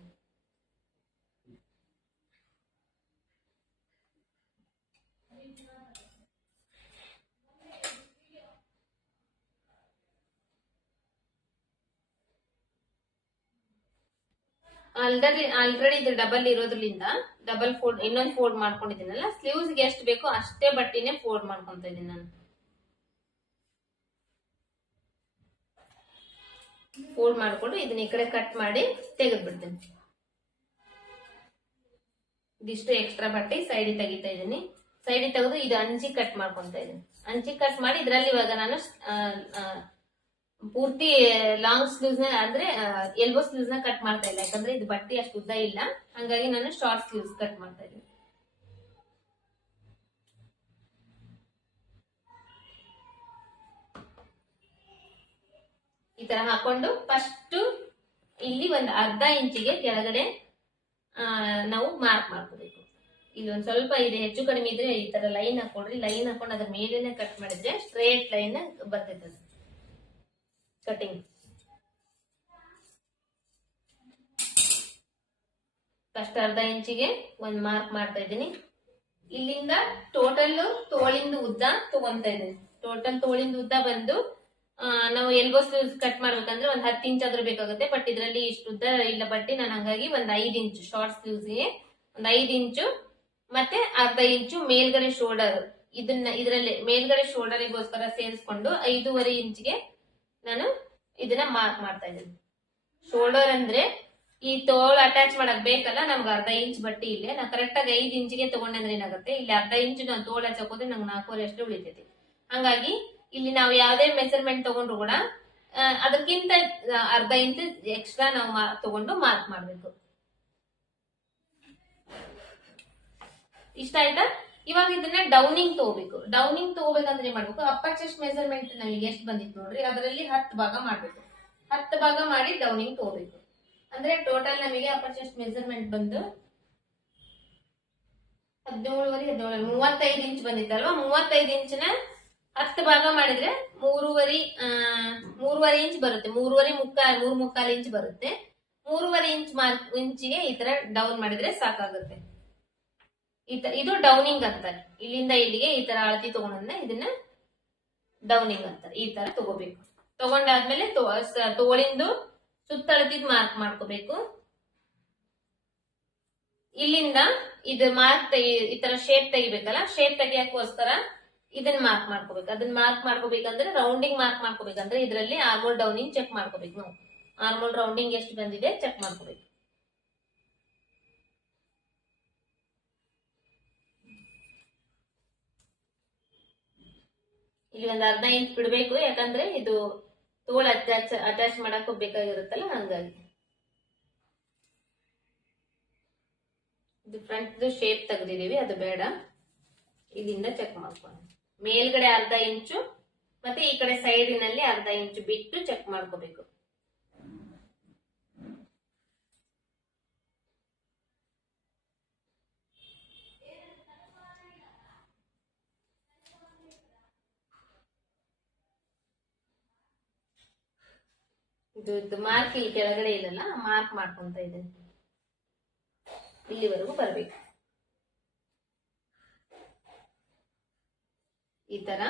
ಆಲ್ರೆಡಿ ಇದು ಡಬಲ್ ಇರೋದ್ರಿಂದ ಡಬಲ್ ಫೋಲ್ಡ್ ಇನ್ನೊಂದು ಫೋಲ್ಡ್ ಮಾಡ್ಕೊಂಡಿದ್ದೀನಲ್ಲ, ಸ್ಲೀವ್ಸ್ ಗೆ ಎಷ್ಟು ಬೇಕೋ ಅಷ್ಟೇ ಬಟ್ಟಿನೇ ಫೋಲ್ಡ್ ಮಾಡ್ಕೊಂತ ಇದ್ದೀನಿ ನಾನು. ಫೋಲ್ಡ್ ಮಾಡ್ಕೊಂಡು ಇದನ್ನ ಈ ಕಡೆ ಕಟ್ ಮಾಡಿ ತೆಗೆದು ಬಿಡ್ತೀನಿ. ಇದಿಷ್ಟು ಎಕ್ಸ್ಟ್ರಾ ಬಟ್ಟೆ ಸೈಡ್ ತೆಗಿತಾ ಇದ್ದೀನಿ. ಸೈಡ್ ತೆಗೆದು ಇದು ಅಂಚಿ ಕಟ್ ಮಾಡ್ಕೊಂತ ಇದ್ದೀನಿ. ಅಂಚಿ ಕಟ್ ಮಾಡಿ ಇದ್ರಲ್ಲಿ ಇವಾಗ ನಾನು ಪೂರ್ತಿ ಲಾಂಗ್ ಸ್ಲೀವ್ಸ್ ನ ಅಂದ್ರೆ ಎಲ್ಬೋ ಸ್ಲೀವ್ಸ್ ನ ಕಟ್ ಮಾಡ್ತಾ ಇಲ್ಲ, ಯಾಕಂದ್ರೆ ಇದು ಬಟ್ಟೆ ಅಷ್ಟು ಉದ್ದ ಇಲ್ಲ. ಹಂಗಾಗಿ ನಾನು ಶಾರ್ಟ್ ಸ್ಲೀವ್ಸ್ ಕಟ್ ಮಾಡ್ತಾ ಇದ್ದೀನಿ. ಈ ತರ ಹಾಕೊಂಡು ಫಸ್ಟ್ ಇಲ್ಲಿ ಒಂದು 1/2 ಇಂಚಿಗೆ ಕೆಳಗಡೆ ನಾವು ಮಾರ್ಕ್ ಮಾಡ್ಕೋಬೇಕು. ಇಲ್ಲಿ ಒಂದ್ ಸ್ವಲ್ಪ ಇದೆ ಹೆಚ್ಚು ಕಡಿಮೆ ಇದ್ರೆ ಈ ತರ ಲೈನ್ ಹಾಕೊಡ್ರಿ. ಲೈನ್ ಹಾಕೊಂಡು ಅದ್ರ ಮೇಲೇನೆ ಕಟ್ ಮಾಡಿದ್ರೆ ಸ್ಟ್ರೇಟ್ ಲೈನ್ ಬರ್ತೈತೆ ಕಟಿಂಗ್. ಫಸ್ಟ್ 1/2 ಇಂಚಿಗೆ ಒಂದ್ ಮಾರ್ಕ್ ಮಾಡ್ತಾ ಇದ್ದೀನಿ. ಇಲ್ಲಿಂದ ಟೋಟಲ್ ತೋಳಿಂದ ಉದ್ದ ತಗೊಂತ ಇದ್ದೀನಿ. ಟೋಟಲ್ ತೋಳಿಂದ ಉದ್ದ ಬಂದು ನಾವು ಎಲ್ಬೋ ಸ್ಲೀವ್ಸ್ ಕಟ್ ಮಾಡ್ಬೇಕಂದ್ರೆ ಒಂದ್ 10 ಇಂಚ್ ಆದ್ರೂ ಬೇಕಾಗುತ್ತೆ. ಬಟ್ ಇದ್ರಲ್ಲಿ ಇಷ್ಟು ಉದ್ದ ಇಲ್ಲ ಬಟ್ಟೆ, ನಾನು ಹಂಗಾಗಿ ಒಂದ್ 5 ಇಂಚು ಶಾರ್ಟ್ ಸ್ಲೀವ್ಸ್ಗೆ ಒಂದ್ 5 ಇಂಚು ಮತ್ತೆ 1/2 ಇಂಚು ಮೇಲ್ಗಡೆ ಶೋಲ್ಡರ್, ಇದರಲ್ಲಿ ಮೇಲ್ಗಡೆ ಶೋಲ್ಡರ್ಗೋಸ್ಕರ ಸೇರಿಸ್ಕೊಂಡು 5.5 ಇಂಚ್ಗೆ ನಾನು ಇದನ್ನ ಮಾರ್ಕ್ ಮಾಡ್ತಾ ಇದ್ದೀನಿ. ಶೋಲ್ಡರ್ ಅಂದ್ರೆ ಈ ತೋಳು ಅಟ್ಯಾಚ್ ಮಾಡಕ್ ಬೇಕಲ್ಲ, ನಮ್ಗೆ 1/2 ಇಂಚ್ ಬಟ್ಟೆ ಇಲ್ಲೇ ನಾ ಕರೆಕ್ಟ್ ಆಗಿ 5 ಇಂಚಿಗೆ ತಗೊಂಡ್ರೆ ಏನಾಗುತ್ತೆ, ಇಲ್ಲಿ 1/2 ಇಂಚು ನಾವು ತೋಳು ಹಚ್ಚಕೋದ್ರೆ ನಂಗೆ 4.5 ಅಷ್ಟು ಉಳಿತೈತಿ. ಹಂಗಾಗಿ ಇಲ್ಲಿ ನಾವು ಯಾವ್ದೇ ಮೆಜರ್ಮೆಂಟ್ ತಗೊಂಡ್ರು ಕೂಡ ಅದಕ್ಕಿಂತ 1/2 ಇಂಚ್ ಎಕ್ಸ್ಟ್ರಾ ನಾವು ತಗೊಂಡು ಮಾರ್ಕ್ ಮಾಡ್ಬೇಕು. ಇಷ್ಟ ಆಯ್ತಾ? ಇವಾಗ ಇದನ್ನ ಡೌನಿಂಗ್ ತಗೋಬೇಕು. ಡೌನಿಂಗ್ ತಗೋಬೇಕಂದ್ರೆ ಏನ್ ಮಾಡ್ಬೇಕು, ಅಪ್ಪರ್ ಚೆಸ್ಟ್ ಮೆಜರ್ಮೆಂಟ್ ನಮಗೆ ಎಷ್ಟು ಬಂದಿತ್ತು ನೋಡ್ರಿ, ಅದರಲ್ಲಿ 10 ಭಾಗ ಮಾಡ್ಬೇಕು. 10 ಭಾಗ ಮಾಡಿ ಡೌನಿಂಗ್ ತಗೋಬೇಕು. ಅಂದ್ರೆ ಟೋಟಲ್ ನಮಗೆ ಅಪ್ಪರ್ ಚೆಸ್ಟ್ ಮೆಜರ್ಮೆಂಟ್ ಬಂದು 35 ಇಂಚ್ ಬಂದಿತ್ತಲ್ವಾ. 35 ಇಂಚಿನ 10 ಭಾಗ ಮಾಡಿದ್ರೆ 3.5 ಇಂಚ್ ಬರುತ್ತೆ. 3.25 ಇಂಚ್ ಬರುತ್ತೆ. 3.5 ಇಂಚಿಗೆ ಈ ತರ ಡೌನ್ ಮಾಡಿದ್ರೆ ಸಾಕಾಗುತ್ತೆ. ಇದು ಡೌನಿಂಗ್ ಅಂತಾರೆ. ಇಲ್ಲಿಂದ ಇಲ್ಲಿಗೆ ಈ ತರ ಅಳತಿ ತಗೊಂಡ್ರೆ ಇದನ್ನ ಡೌನಿಂಗ್ ಅಂತಾರೆ. ಈ ತರ ತಗೋಬೇಕು. ತಗೊಂಡಾದ್ಮೇಲೆ ತೋಳಿಂದು ಸುತ್ತ ಅಳತಿದ್ ಮಾರ್ಕ್ ಮಾಡ್ಕೋಬೇಕು. ಇಲ್ಲಿಂದ ಇದು ಮಾರ್ಕ್ ಈ ತರ ಶೇಪ್ ತೆಗಿಬೇಕಲ್ಲ, ಶೇಪ್ ತೆಗಿಯಕ್ಕೋಸ್ಕರ ಇದನ್ನ ಮಾರ್ಕ್ ಮಾಡ್ಕೋಬೇಕು. ಅದನ್ನ ಮಾರ್ಕ್ ಮಾಡ್ಕೋಬೇಕಂದ್ರೆ ರೌಂಡಿಂಗ್ ಮಾರ್ಕ್ ಮಾಡ್ಕೋಬೇಕಂದ್ರೆ ಇದರಲ್ಲಿ ಆರ್ಮೋಲ್ ಡೌನಿಂಗ್ ಚೆಕ್ ಮಾಡ್ಕೋಬೇಕು. ನಾವು ಆರ್ಮೋಲ್ ರೌಂಡಿಂಗ್ ಎಷ್ಟು ಬಂದಿದೆ ಚೆಕ್ ಮಾಡ್ಕೋಬೇಕು. ಇಲ್ಲಿ ಒಂದ್ ಅರ್ಧ ಇಂಚ್ ಬಿಡ್ಬೇಕು, ಯಾಕಂದ್ರೆ ಇದು ತೋಲ್ ಅಟ್ಯಾಚ್ ಮಾಡಕ್ ಬೇಕಾಗಿರುತ್ತಲ್ಲ, ಹಂಗಾಗಿ. ಇದು ಫ್ರಂಟ್ ಶೇಪ್ ತೆಗೆದಿದೀವಿ, ಅದು ಬೇಡ. ಇಲ್ಲಿಂದ ಚೆಕ್ ಮಾಡ್ಕೊಂಡು ಮೇಲ್ಗಡೆ ಅರ್ಧ ಇಂಚು ಮತ್ತೆ ಈ ಕಡೆ ಸೈಡಿನಲ್ಲಿ ಅರ್ಧ ಇಂಚು ಬಿಟ್ಟು ಚೆಕ್ ಮಾಡ್ಕೋಬೇಕು. ಇದು ಮಾರ್ಕ್ ಇಲ್ಲಿ ಕೆಳಗಡೆ ಇಲ್ಲಲ್ಲ, ಮಾರ್ಕ್ ಮಾಡ್ಕೊಂತ ಇದ್ದೇನೆ. ಇಲ್ಲಿವರೆಗೂ ಬರ್ಬೇಕು. ಈ ತರ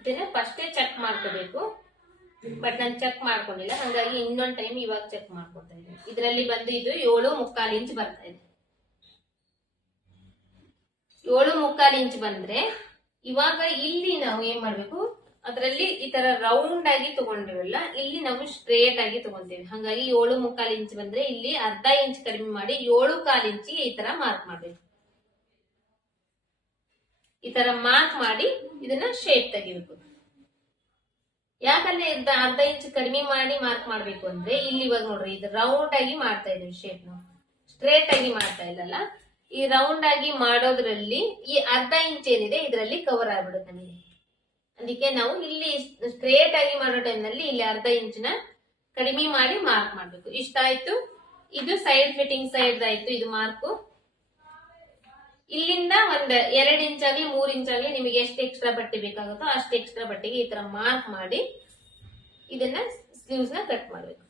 ಇದನ್ನ ಫಸ್ಟೇ ಚೆಕ್ ಮಾಡ್ಕೋಬೇಕು. ಬಟ್ ನಾನು ಚೆಕ್ ಮಾಡ್ಕೊಂಡಿಲ್ಲ, ಹಂಗಾಗಿ ಇನ್ನೊಂದ್ ಟೈಮ್ ಇವಾಗ ಚೆಕ್ ಮಾಡ್ಕೊತಾ ಇದ್ದೀನಿ. ಇದರಲ್ಲಿ ಬಂದು ಇದು 7.75 ಇಂಚ್ ಬರ್ತಾ ಇದೆ. 7.75 ಇಂಚ್ ಬಂದ್ರೆ ಇವಾಗ ಇಲ್ಲಿ ನಾವು ಏನ್ ಮಾಡ್ಬೇಕು, ಅದರಲ್ಲಿ ಈ ತರ ರೌಂಡ್ ಆಗಿ ತಗೊಂಡಿವಲ್ಲ, ಇಲ್ಲಿ ನಾವು ಸ್ಟ್ರೇಟ್ ಆಗಿ ತಗೊಂತೀವಿ. ಹಂಗಾಗಿ 7.75 ಇಂಚ್ ಬಂದ್ರೆ ಇಲ್ಲಿ ಅರ್ಧ ಇಂಚ್ ಕಡಿಮೆ ಮಾಡಿ 7.25 ಇಂಚಿಗೆ ಈ ತರ ಮಾರ್ಕ್ ಮಾಡ್ಬೇಕು. ಈ ತರ ಮಾರ್ಕ್ ಮಾಡಿ ಇದನ್ನ ಶೇಪ್ ತೆಗಿಬೇಕು. ಯಾಕಂದ್ರೆ ಅರ್ಧ ಇಂಚ್ ಕಡಿಮೆ ಮಾಡಿ ಮಾರ್ಕ್ ಮಾಡ್ಬೇಕು ಅಂದ್ರೆ ಇಲ್ಲಿ ಇವಾಗ ನೋಡ್ರಿ, ಇದು ರೌಂಡ್ ಆಗಿ ಮಾಡ್ತಾ ಇದೀವಿ ಶೇಪ್, ನಾವು ಸ್ಟ್ರೇಟ್ ಆಗಿ ಮಾಡ್ತಾ ಇಲ್ಲಲ್ಲ. ಈ ರೌಂಡ್ ಆಗಿ ಮಾಡೋದ್ರಲ್ಲಿ ಈ ಅರ್ಧ ಇಂಚ್ ಏನಿದೆ ಇದರಲ್ಲಿ ಕವರ್ ಆಗ್ಬಿಡುತ್ತೆ ನಮಗೆ. ಅದಕ್ಕೆ ನಾವು ಇಲ್ಲಿ ಸ್ಟ್ರೇಟ್ ಆಗಿ ಮಾಡೋ ಟೈಮ್ ನಲ್ಲಿ ಇಲ್ಲಿ ಅರ್ಧ ಇಂಚಿನ ಕಡಿಮೆ ಮಾಡಿ ಮಾರ್ಕ್ ಮಾಡ್ಬೇಕು. ಇಷ್ಟ ಆಯ್ತು. ಇದು ಸೈಡ್ ಫಿಟ್ಟಿಂಗ್ ಸೈಡ್ ಆಯ್ತು ಇದು ಮಾರ್ಕು. ಇಲ್ಲಿಂದ ಒಂದ್ 2 ಇಂಚ್ ಆಗ್ಲಿ 3 ಇಂಚ್ ಆಗ್ಲಿ ನಿಮಗೆ ಎಷ್ಟು ಎಕ್ಸ್ಟ್ರಾ ಬಟ್ಟೆ ಬೇಕಾಗುತ್ತೋ ಅಷ್ಟು ಎಕ್ಸ್ಟ್ರಾ ಬಟ್ಟೆಗೆ ಈ ತರ ಮಾರ್ಕ್ ಮಾಡಿ ಇದನ್ನ ಸ್ಲೀವ್ಸ್ ನ ಕಟ್ ಮಾಡ್ಬೇಕು.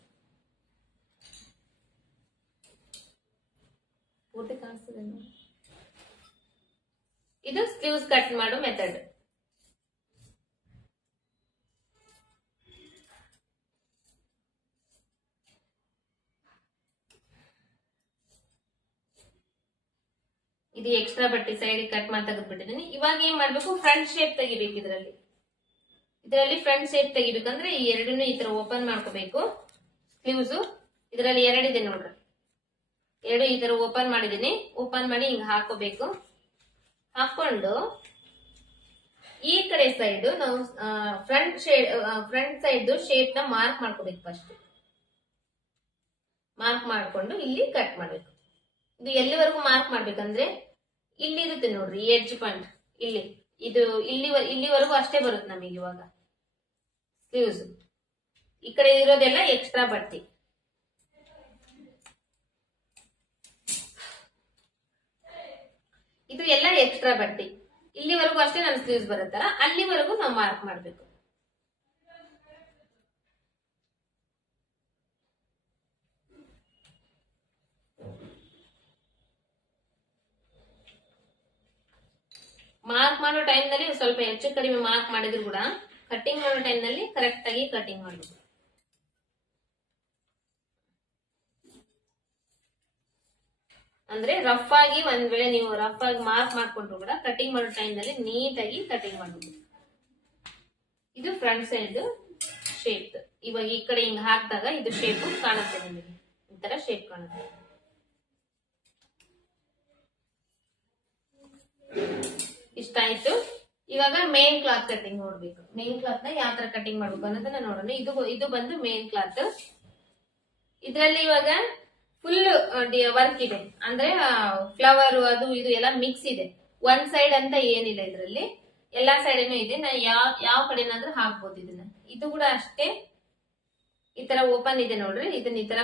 ಇದು ಸ್ಲೀವ್ಸ್ ಕಟ್ ಮಾಡೋ ಮೆಥಡ್. ಇದು ಎಕ್ಸ್ಟ್ರಾ ಬಟ್ಟೆ ಸೈಡ್ ಕಟ್ ಮಾಡಿ ತೆಗೆದ್ಬಿಟ್ಟಿದ್ದೀನಿ. ಇವಾಗ ಏನ್ ಮಾಡ್ಬೇಕು, ಫ್ರಂಟ್ ಶೇಪ್ ತೆಗಿಬೇಕು. ಇದರಲ್ಲಿ ಫ್ರಂಟ್ ಶೇಪ್ ತೆಗಿಬೇಕಂದ್ರೆ ಈ ಎರಡನ್ನೂ ಈ ತರ ಓಪನ್ ಮಾಡ್ಕೋಬೇಕು. ಸ್ಲೀವ್ಸ್ ಇದರಲ್ಲಿ 2 ಇದೆ ನೋಡ್ರಿ, 2 ಈ ತರ ಓಪನ್ ಮಾಡಿದೀನಿ. ಓಪನ್ ಮಾಡಿ ಹಿಂಗ ಹಾಕೋಬೇಕು. ಹಾಕೊಂಡು ಈ ಕಡೆ ಸೈಡ್ ನಾವು ಫ್ರಂಟ್ ಸೈಡ್ ಶೇಪ್ ನ ಮಾರ್ಕ್ ಮಾಡ್ಕೋಬೇಕು. ಫಸ್ಟ್ ಮಾರ್ಕ್ ಮಾಡ್ಕೊಂಡು ಇಲ್ಲಿ ಕಟ್ ಮಾಡ್ಬೇಕು. ಇದು ಎಲ್ಲಿವರೆಗೂ ಮಾರ್ಕ್ ಮಾಡ್ಬೇಕಂದ್ರೆ ಇಲ್ಲಿ ಇರುತ್ತೆ ನೋಡ್ರಿ ಎಡ್ಜ್ ಪಾಯಿಂಟ್, ಇದು ಇಲ್ಲಿವರೆಗೂ ಅಷ್ಟೇ ಬರುತ್ತೆ ನಮಗೆ. ಇವಾಗ ಸ್ಲೀವ್ಸ್ ಈ ಕಡೆ ಇರೋದೆಲ್ಲ ಎಕ್ಸ್ಟ್ರಾ ಬಟ್ಟೆ. ಇದು ಎಲ್ಲ ಎಕ್ಸ್ಟ್ರಾ ಬಟ್ಟೆ. ಇಲ್ಲಿವರೆಗೂ ಅಷ್ಟೇ ನಮ್ಮ ಸ್ಲೀವ್ಸ್ ಬರುತ್ತಲ್ಲ, ಅಲ್ಲಿವರೆಗೂ ನಾವು ಮಾರ್ಕ್ ಮಾಡ್ಬೇಕು. ಮಾರ್ಕ್ ಮಾಡೋ ಟೈಮ್ ನಲ್ಲಿ ಸ್ವಲ್ಪ ಹೆಚ್ಚು ಕಡಿಮೆ ಮಾರ್ಕ್ ಮಾಡಿದ್ರು ಕೂಡ ಕಟ್ಟಿಂಗ್ ಮಾಡೋ ಟೈಮ್ ನಲ್ಲಿ ಕರೆಕ್ಟ್ ಆಗಿ ಕಟಿಂಗ್ ಮಾಡಬೇಕು. ಅಂದ್ರೆ ರಫ್ ಆಗಿ ಒಂದ್ ವೇಳೆ ನೀವು ರಫ್ ಆಗಿ ಮಾರ್ಕ್ ಮಾಡ್ಕೊಂಡ್ರು ಕೂಡ ಕಟಿಂಗ್ ಮಾಡೋ ಟೈಮ್ ನಲ್ಲಿ ನೀಟಾಗಿ ಕಟಿಂಗ್ ಮಾಡಬೇಕು. ಇದು ಫ್ರಂಟ್ ಸೈಡ್ ಶೇಪ್. ಇವಾಗ ಈ ಕಡೆ ಹಿಂಗ್ ಹಾಕಿದಾಗ ಇದು ಶೇಪ್ ಕಾಣುತ್ತೆ ನಿಮಗೆ, ಈ ತರ ಶೇಪ್ ಕಾಣುತ್ತೆ. ಇಷ್ಟ ಆಯ್ತು. ಇವಾಗ ಮೇನ್ ಕ್ಲಾತ್ ಕಟಿಂಗ್ ನೋಡ್ಬೇಕು. ಮೇನ್ ಕ್ಲಾತ್ ನ ಯಾವ ತರ ಕಟಿಂಗ್ ಮಾಡ್ಬೇಕು ಅನ್ನೋದನ್ನ ನೋಡೋಣ. ಇದು ಬಂದು ಮೇನ್ ಕ್ಲಾತ್. ಇದ್ರಲ್ಲಿ ಇವಾಗ ಫುಲ್ ವರ್ಕ್ ಇದೆ, ಅಂದ್ರೆ ಫ್ಲವರ್ ಅದು ಇದು ಎಲ್ಲ ಮಿಕ್ಸ್ ಇದೆ. ಒಂದ್ ಸೈಡ್ ಅಂತ ಏನಿಲ್ಲ, ಇದ್ರಲ್ಲಿ ಎಲ್ಲಾ ಸೈಡ್ ಇದೆ. ನಾ ಯಾವ ಕಡೆನಾದ್ರೂ ಹಾಕ್ಬೋದು ಇದನ್ನ. ಇದು ಕೂಡ ಅಷ್ಟೇ, ಈ ತರ ಓಪನ್ ಇದೆ ನೋಡ್ರಿ. ಇದನ್ನ ಈ ತರ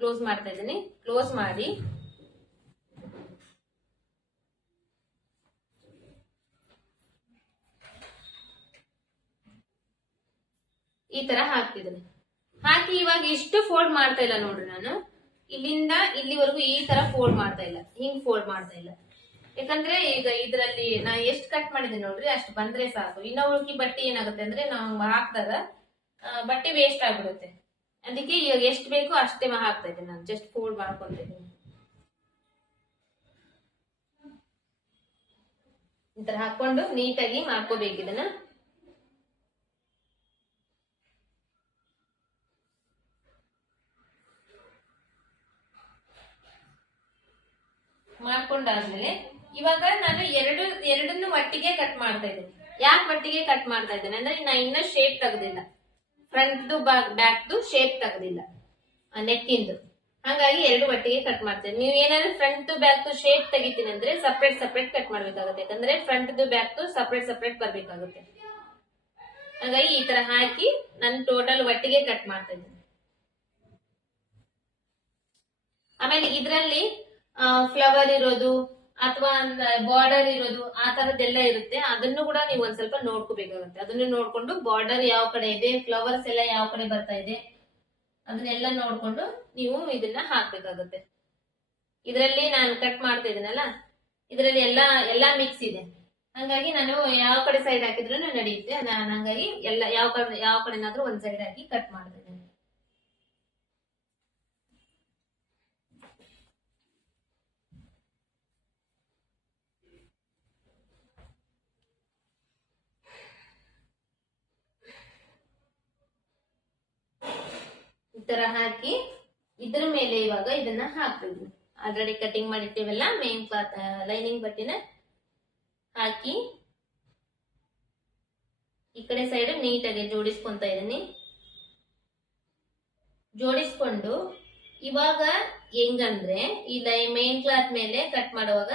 ಕ್ಲೋಸ್ ಮಾಡ್ತಾ ಇದ್ದೀನಿ. ಕ್ಲೋಸ್ ಮಾಡಿ ಈ ತರ ಹಾಕ್ತಿದ್ದೀನಿ. ಹಾಕಿ ಇವಾಗ ಇಷ್ಟು ಫೋಲ್ಡ್ ಮಾಡ್ತಾ ಇಲ್ಲ ನೋಡ್ರಿ. ನಾನು ಇಲ್ಲಿಂದ ಇಲ್ಲಿವರೆಗೂ ಈ ತರ ಫೋಲ್ಡ್ ಮಾಡ್ತಾ ಇಲ್ಲ, ಹಿಂಗ್ ಫೋಲ್ಡ್ ಮಾಡ್ತಾ ಇಲ್ಲ. ಯಾಕಂದ್ರೆ ಈಗ ಇದರಲ್ಲಿ ನಾ ಎಷ್ಟು ಕಟ್ ಮಾಡಿದ್ದೀನಿ ನೋಡ್ರಿ, ಅಷ್ಟು ಬಂದ್ರೆ ಸಾಕು. ಇನ್ನ ಉಳ್ಕಿ ಬಟ್ಟೆ ಏನಾಗುತ್ತೆ ಅಂದ್ರೆ ನಾವು ಹಾಕಿದಾಗ ಬಟ್ಟೆ ವೇಸ್ಟ್ ಆಗ್ಬಿಡುತ್ತೆ. ಅದಕ್ಕೆ ಇವಾಗ ಎಷ್ಟು ಬೇಕೋ ಅಷ್ಟೇ ಹಾಕ್ತಾ ಇದ್ದೀನಿ. ನಾನು ಜಸ್ಟ್ ಫೋಲ್ಡ್ ಮಾಡ್ಕೊಂತ ಇದ್ದೀನಿ. ಈ ತರ ಹಾಕೊಂಡು ನೀಟಾಗಿ ಮಾಡ್ಕೋಬೇಕು ಇದನ್ನ. ಮಾಡ್ಕೊಂಡಾದ್ಮೇಲೆ ಇವಾಗ ನಾನು ಎರಡನ್ನು ಒಟ್ಟಿಗೆ ಕಟ್ ಮಾಡ್ತಾ ಇದ್ದೇನೆ. ಯಾಕೆ ಒಟ್ಟಿಗೆ ಕಟ್ ಮಾಡ್ತಾ ಇದ್ದೇನೆ ಅಂದ್ರೆ ನಾ ಇನ್ನ ಶೇಪ್ ತೆಗೆದಿಲ್ಲ, ಫ್ರಂಟ್ ಬ್ಯಾಕ್ ಶೇಪ್ ತೆಗೆದಿಲ್ಲ ನೆಕ್ಕಿಂದು, ಹಾಗಾಗಿ ಎರಡು ಒಟ್ಟಿಗೆ ಕಟ್ ಮಾಡ್ತೇನೆ. ನೀವು ಏನಾದ್ರು ಫ್ರಂಟ್ ಬ್ಯಾಕ್ ಶೇಪ್ ತೆಗಿತೀನಿ ಅಂದ್ರೆ ಸಪ್ರೇಟ್ ಕಟ್ ಮಾಡ್ಬೇಕಾಗುತ್ತೆ, ಯಾಕಂದ್ರೆ ಫ್ರಂಟ್ ಬ್ಯಾಕ್ ಸಪ್ರೇಟ್ ಬರ್ಬೇಕಾಗುತ್ತೆ. ಹಾಗಾಗಿ ಈ ತರ ಹಾಕಿ ನಾನು ಟೋಟಲ್ ಒಟ್ಟಿಗೆ ಕಟ್ ಮಾಡ್ತಾ ಇದ್ದೇನೆ. ಆಮೇಲೆ ಇದ್ರಲ್ಲಿ ಫ್ಲವರ್ ಇರೋದು ಅಥವಾ ಬಾರ್ಡರ್ ಇರೋದು ಆ ತರದ್ದೆಲ್ಲ ಇರುತ್ತೆ, ಅದನ್ನು ಕೂಡ ನೀವು ಒಂದ್ ಸ್ವಲ್ಪ ನೋಡ್ಕೋಬೇಕಾಗುತ್ತೆ. ಅದನ್ನು ನೋಡ್ಕೊಂಡು ಬಾರ್ಡರ್ ಯಾವ ಕಡೆ ಇದೆ, ಫ್ಲವರ್ಸ್ ಎಲ್ಲ ಯಾವ ಕಡೆ ಬರ್ತಾ ಇದೆ ಅದನ್ನೆಲ್ಲ ನೋಡ್ಕೊಂಡು ನೀವು ಇದನ್ನ ಹಾಕ್ಬೇಕಾಗುತ್ತೆ. ಇದರಲ್ಲಿ ನಾನು ಕಟ್ ಮಾಡ್ತಾ ಇದ್ದೀನಲ್ಲ, ಇದರಲ್ಲಿ ಎಲ್ಲಾ ಮಿಕ್ಸ್ ಇದೆ, ಹಂಗಾಗಿ ನಾನು ಯಾವ ಕಡೆ ಸೈಡ್ ಹಾಕಿದ್ರು ನಡೆಯುತ್ತೆ. ನಾನು ಹಂಗಾಗಿ ಎಲ್ಲ ಯಾವ ಕಡೆನಾದ್ರೂ ಒಂದ್ ಸೈಡ್ ಹಾಕಿ ಕಟ್ ಮಾಡ್ತಾ ಇದ್ದೇನೆ. ಈ ತರ ಹಾಕಿ ಇದ್ರ ಮೇಲೆ ಇವಾಗ ಇದನ್ನ ಹಾಕ್ತಿದ್ವಿ. ಆಲ್ರೆಡಿ ಕಟಿಂಗ್ ಮಾಡಿರ್ತೀವಲ್ಲ ಮೇನ್ ಕ್ಲಾತ್ ಲೈನಿಂಗ್ ಬಟ್ಟೆನ ಹಾಕಿ ಈ ಕಡೆ ಸೈಡ್ ನೀಟಾಗಿ ಜೋಡಿಸ್ಕೊಂತ ಇದೀನಿ. ಜೋಡಿಸ್ಕೊಂಡು ಇವಾಗ ಹೆಂಗಂದ್ರೆ ಈ ಮೇನ್ ಕ್ಲಾತ್ ಮೇಲೆ ಕಟ್ ಮಾಡುವಾಗ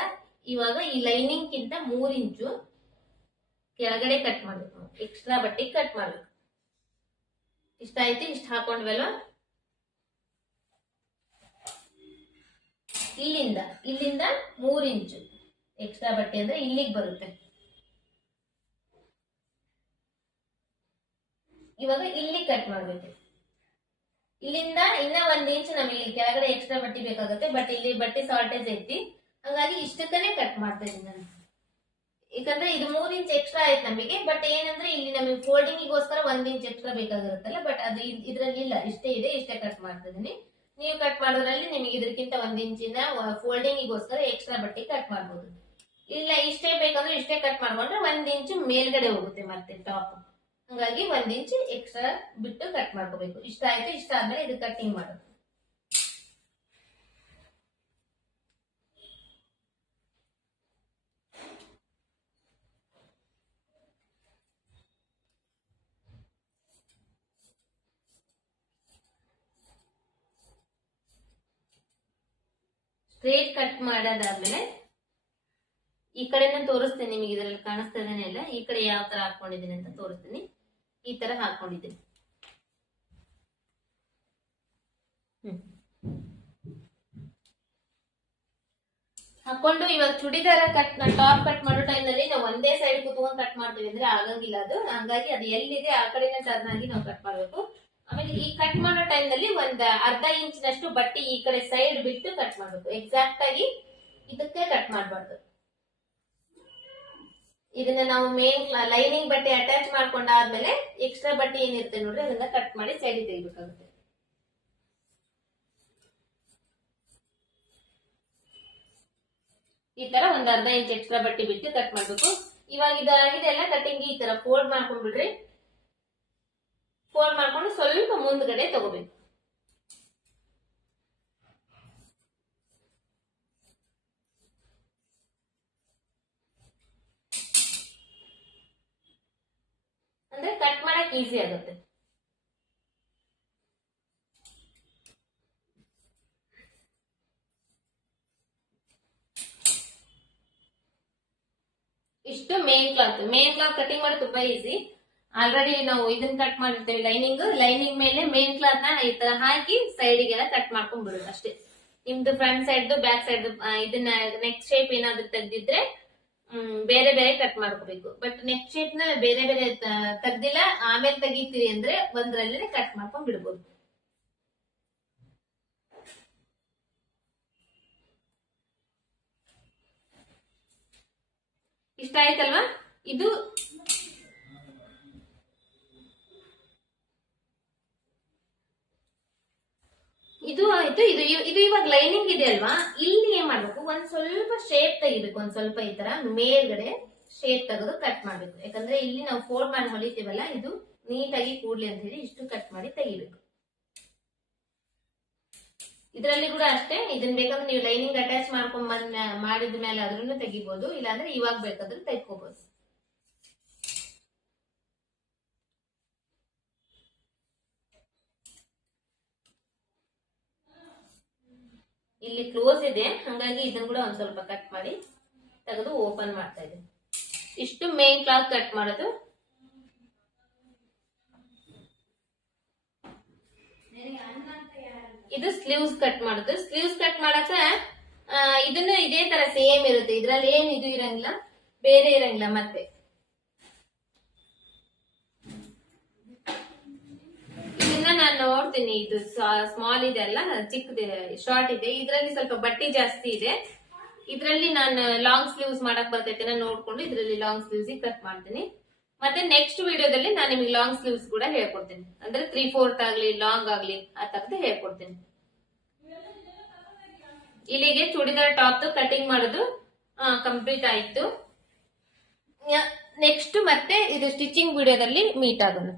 ಇವಾಗ ಈ ಲೈನಿಂಗ್ ಗಿಂತ 3 ಇಂಚು ಕೆಳಗಡೆ ಕಟ್ ಮಾಡ್ಬೇಕು, ಎಕ್ಸ್ಟ್ರಾ ಬಟ್ಟೆ ಕಟ್ ಮಾಡ್ಬೇಕು. ಇಷ್ಟ ಆಯ್ತು, ಇಷ್ಟ ಹಾಕೊಂಡ್ವಲ್ವಾ, ಇಲ್ಲಿಂದ 3 ಇಂಚು ಎಕ್ಸ್ಟ್ರಾ ಬಟ್ಟೆ ಅಂದ್ರೆ ಇಲ್ಲಿಗೆ ಬರುತ್ತೆ. ಇವಾಗ ಇಲ್ಲಿ ಕಟ್ ಮಾಡ್ಬೇಕು. ಇಲ್ಲಿಂದ ಇನ್ನ 1 ಇಂಚ್ ನಮಗೆ ಕೆಳಗಡೆ ಎಕ್ಸ್ಟ್ರಾ ಬಟ್ಟೆ ಬೇಕಾಗುತ್ತೆ, ಬಟ್ ಇಲ್ಲಿ ಬಟ್ಟೆ ಶಾರ್ಟೇಜ್ ಐತಿ, ಹಾಗಾಗಿ ಇಷ್ಟಕ್ಕನೆ ಕಟ್ ಮಾಡ್ತಾ ಇದ್ದೀನಿ ನಾನು. ಯಾಕಂದ್ರೆ ಇದು 3 ಇಂಚ್ ಎಕ್ಸ್ಟ್ರಾ ಆಯ್ತು ನಮಗೆ, ಬಟ್ ಏನಂದ್ರೆ ಇಲ್ಲಿ ನಮಗೆ ಫೋಲ್ಡಿಂಗಿಗೋಸ್ಕರ 1 ಇಂಚ್ ಎಕ್ಸ್ಟ್ರಾ ಬೇಕಾಗಿರುತ್ತಲ್ಲ, ಬಟ್ ಅದು ಇದ್ರಲ್ಲಿ ಇಲ್ಲ, ಇಷ್ಟೇ ಇದೆ, ಇಷ್ಟೇ ಕಟ್ ಮಾಡ್ತಾ ಇದೀನಿ. ನೀವು ಕಟ್ ಮಾಡೋದ್ರಲ್ಲಿ ನಿಮಗೆ ಇದಕ್ಕಿಂತ 1 ಇಂಚಿನ ಫೋಲ್ಡಿಂಗಿಗೋಸ್ಕರ ಎಕ್ಸ್ಟ್ರಾ ಬಟ್ಟೆ ಕಟ್ ಮಾಡ್ಬೋದು. ಇಲ್ಲ ಇಷ್ಟೇ ಬೇಕಂದ್ರೆ ಇಷ್ಟೇ ಕಟ್ ಮಾಡ್ಕೊಂಡ್ರೆ 1 ಇಂಚು ಮೇಲ್ಗಡೆ ಹೋಗುತ್ತೆ ಮತ್ತೆ ಟಾಪ್, ಹಾಗಾಗಿ 1 ಇಂಚ್ ಎಕ್ಸ್ಟ್ರಾ ಬಿಟ್ಟು ಕಟ್ ಮಾಡ್ಕೋಬೇಕು. ಇಷ್ಟ ಆಯ್ತು, ಇಷ್ಟ ಆದ್ಮೇಲೆ ಇದು ಕಟಿಂಗ್ ಮಾಡೋದು. ಸ್ಟ್ರೇಟ್ ಕಟ್ ಮಾಡೋದಾದ್ಮೇಲೆ ಈ ಕಡೆನ ತೋರಿಸ್ತೇನೆ ನಿಮಗೆ, ಇದರಲ್ಲಿ ಕಾಣಿಸ್ತಾ ಇದೇನೆಲ್ಲ, ಈ ಕಡೆ ಯಾವ ತರ ಹಾಕೊಂಡಿದ್ದೀನಿ ಅಂತ ತೋರಿಸ್ತೀನಿ. ಈ ತರ ಹಾಕೊಂಡಿದ್ದೀನಿ. ಹಾಕೊಂಡು ಇವಾಗ ಚೂಡಿದಾರ ಟಾಪ್ ಕಟ್ ಮಾಡೋ ಟೈಮ್ ನಲ್ಲಿ ನಾವು ಒಂದೇ ಸೈಡ್ ಕುತ್ಕೊಂಡು ಕಟ್ ಮಾಡ್ತೀವಿ ಅಂದ್ರೆ ಆಗಂಗಿಲ್ಲ ಅದು, ಹಂಗಾಗಿ ಅದು ಎಲ್ಲಿದೆ ಆ ಕಡೆನೇ ಟರ್ನ್ ಆಗಿ ನಾವು ಕಟ್ ಮಾಡ್ಬೇಕು. ಆಮೇಲೆ ಈ ಕಟ್ ಮಾಡೋ ಟೈಮ್ ನಲ್ಲಿ ಒಂದ್ ಅರ್ಧ ಇಂಚಿನಷ್ಟು ಬಟ್ಟೆ ಈ ಕಡೆ ಸೈಡ್ ಬಿಟ್ಟು ಕಟ್ ಮಾಡ್ಬೇಕು, ಎಕ್ಸಾಕ್ಟ್ ಆಗಿ ಇದಕ್ಕೆ ಕಟ್ ಮಾಡಬಾರ್ದು. ಇದನ್ನ ನಾವು ಮೇನ್ ಲೈನಿಂಗ್ ಬಟ್ಟೆ ಅಟ್ಯಾಚ್ ಮಾಡ್ಕೊಂಡಾದ್ಮೇಲೆ ಎಕ್ಸ್ಟ್ರಾ ಬಟ್ಟೆ ಏನಿರುತ್ತೆ ನೋಡ್ರಿ ಅದನ್ನ ಕಟ್ ಮಾಡಿ ಸೈಡ್ ತೆಗಿಬೇಕಾಗುತ್ತೆ. ಈ ತರ ಒಂದ್ ಅರ್ಧ ಇಂಚ್ ಎಕ್ಸ್ಟ್ರಾ ಬಟ್ಟೆ ಬಿಟ್ಟು ಕಟ್ ಮಾಡ್ಬೇಕು. ಇವಾಗ ಇದಾಗಿದೆ ಎಲ್ಲ ಕಟಿಂಗ್ ಈ ತರ ಫೋಲ್ಡ್ ಮಾಡ್ಕೊಂಡ್ಬಿಡ್ರಿ. ಫೋಲ್ಡ್ ಮಾಡ್ಕೊಂಡು ಸ್ವಲ್ಪ ಮುಂದ್ಗಡೆ ತಗೋಬೇಕು. ಅಂದ್ರೆ ಕಟ್ ಮಾಡಕ್ ಈಸಿ ಆಗುತ್ತೆ. ಇಷ್ಟು ಮೇನ್ ಕ್ಲಾತ್ ಕಟಿಂಗ್ ಮಾಡೋದು ತುಂಬಾ ಈಸಿ. ಆಲ್ರೆಡಿ ನಾವು ಇದನ್ನ ಕಟ್ ಮಾಡಿರ್ತೇವೆ ಲೈನಿಂಗ್ ಮೇಲೆ ಮೇನ್ ಕ್ಲಾತ್ ನ ಈ ತರ ಹಾಕಿ ಸೈಡ್ಗೆಲ್ಲ ಕಟ್ ಮಾಡ್ಕೊಂಡ್ ಬಿಡುದು ಅಷ್ಟೇ. ನಿಮ್ದು ಫ್ರಂಟ್ ಸೈಡ್ ಬ್ಯಾಕ್ ಸೈಡ್ ಇದನ್ನ ನೆಕ್ ಶೇಪ್ ಏನಾದ್ರು ತೆಗ್ದಿದ್ರೆ ಬೇರೆ ಬೇರೆ ಕಟ್ ಮಾಡ್ಕೋಬೇಕು. ಬಟ್ ನೆಕ್ ಶೇಪ್ ನ ಬೇರೆ ಬೇರೆ ತೆಗ್ದಿಲ್ಲ ಆಮೇಲೆ ತೆಗಿತೀರಿ ಅಂದ್ರೆ ಒಂದ್ರಲ್ಲೇ ಕಟ್ ಮಾಡ್ಕೊಂಡ್ ಬಿಡ್ಬೋದು. ಇಷ್ಟ ಆಯ್ತಲ್ವಾ? ಇದು ಆಯ್ತು. ಇದು ಇವಾಗ ಲೈನಿಂಗ್ ಇದೆ ಅಲ್ವಾ, ಇಲ್ಲಿ ಏನ್ ಮಾಡ್ಬೇಕು, ಒಂದ್ ಸ್ವಲ್ಪ ಶೇಪ್ ತೆಗಿಬೇಕು, ಒಂದ್ ಸ್ವಲ್ಪ ಈ ತರ ಮೇಲ್ಗಡೆ ಶೇಪ್ ತೆಗೆದು ಕಟ್ ಮಾಡ್ಬೇಕು. ಯಾಕಂದ್ರೆ ಇಲ್ಲಿ ನಾವು ಫೋಲ್ಡ್ ಮಾಡಿ ಹೊಲಿತೀವಲ್ಲ, ಇದು ನೀಟಾಗಿ ಕೂಡ್ಲಿ ಅಂತ ಹೇಳಿ ಇಷ್ಟು ಕಟ್ ಮಾಡಿ ತೆಗಿಬೇಕು. ಇದರಲ್ಲಿ ಕೂಡ ಅಷ್ಟೇ, ಇದನ್ನ ಬೇಕಾದ್ರೆ ನೀವು ಲೈನಿಂಗ್ ಅಟ್ಯಾಚ್ ಮಾಡ್ಕೊಂಡ್ ಮಾಡಿದ ಮೇಲೆ ಅದ್ರೂ ತೆಗಿಬಹುದು, ಇಲ್ಲಾಂದ್ರೆ ಇವಾಗ ಬೇಕಾದ್ರೆ ತೆಗ್ಕೋಬಹುದು. ಇಲ್ಲಿ ಕ್ಲೋಸ್ ಇದೆ, ಹಾಗಾಗಿ ಇದನ್ನ ಕೂಡ ಒಂದ್ ಸ್ವಲ್ಪ ಕಟ್ ಮಾಡಿ ತೆಗೆದು ಓಪನ್ ಮಾಡ್ತಾ ಇದ್ದೀನಿ. ಇಷ್ಟು ಮೇನ್ ಕ್ಲಾತ್ ಕಟ್ ಮಾಡೋದು. ಇದು ಸ್ಲೀವ್ಸ್ ಕಟ್ ಮಾಡೋದು. ಸ್ಲೀವ್ಸ್ ಕಟ್ ಮಾಡಕ ಇದನ್ನು ಇದೇ ತರ ಸೇಮ್ ಇರುತ್ತೆ, ಇದ್ರಲ್ಲಿ ಏನ್ ಇದು ಇರಂಗಿಲ್ಲ, ಬೇರೆ ಇರಂಗಿಲ್ಲ. ಮತ್ತೆ ಇದನ್ನ ನಾನು ನೋಡ್ತೀನಿ, ಇದು ಸ್ಮಾಲ್ ಇದೆ ಅಲ್ಲ, ಚಿಕ್ಕದಿದೆ, ಶಾರ್ಟ್ ಇದೆ, ಇದ್ರಲ್ಲಿ ಸ್ವಲ್ಪ ಬಟ್ಟೆ ಜಾಸ್ತಿ ಇದೆ. ಇದ್ರಲ್ಲಿ ನಾನು ಲಾಂಗ್ ಸ್ಲೀವ್ಸ್ ಮಾಡಕ್ ಬರ್ತೈತೆ ನೋಡ್ಕೊಂಡು ಇದ್ರಲ್ಲಿ ಲಾಂಗ್ ಸ್ಲೀವ್ಸ್ ಕಟ್ ಮಾಡ್ತೀನಿ. ಮತ್ತೆ ನೆಕ್ಸ್ಟ್ ವಿಡಿಯೋದಲ್ಲಿ ನಾನು ನಿಮಗೆ ಲಾಂಗ್ ಸ್ಲೀವ್ಸ್ ಕೂಡ ಹೇಳ್ಕೊಡ್ತೀನಿ, ಅಂದ್ರೆ 3/4 ಆಗ್ಲಿ ಲಾಂಗ್ ಆಗ್ಲಿ ಆ ತರದ್ದು ಹೇಳ್ಕೊಡ್ತೀನಿ. ಇಲ್ಲಿಗೆ ಚೂಡಿದಾರ್ ಟಾಪ್ ಕಟಿಂಗ್ ಮಾಡೋದು ಕಂಪ್ಲೀಟ್ ಆಯ್ತು. ನೆಕ್ಸ್ಟ್ ಮತ್ತೆ ಇದು ಸ್ಟಿಚಿಂಗ್ ವಿಡಿಯೋದಲ್ಲಿ ಮೀಟ್ ಆಗೋಣ.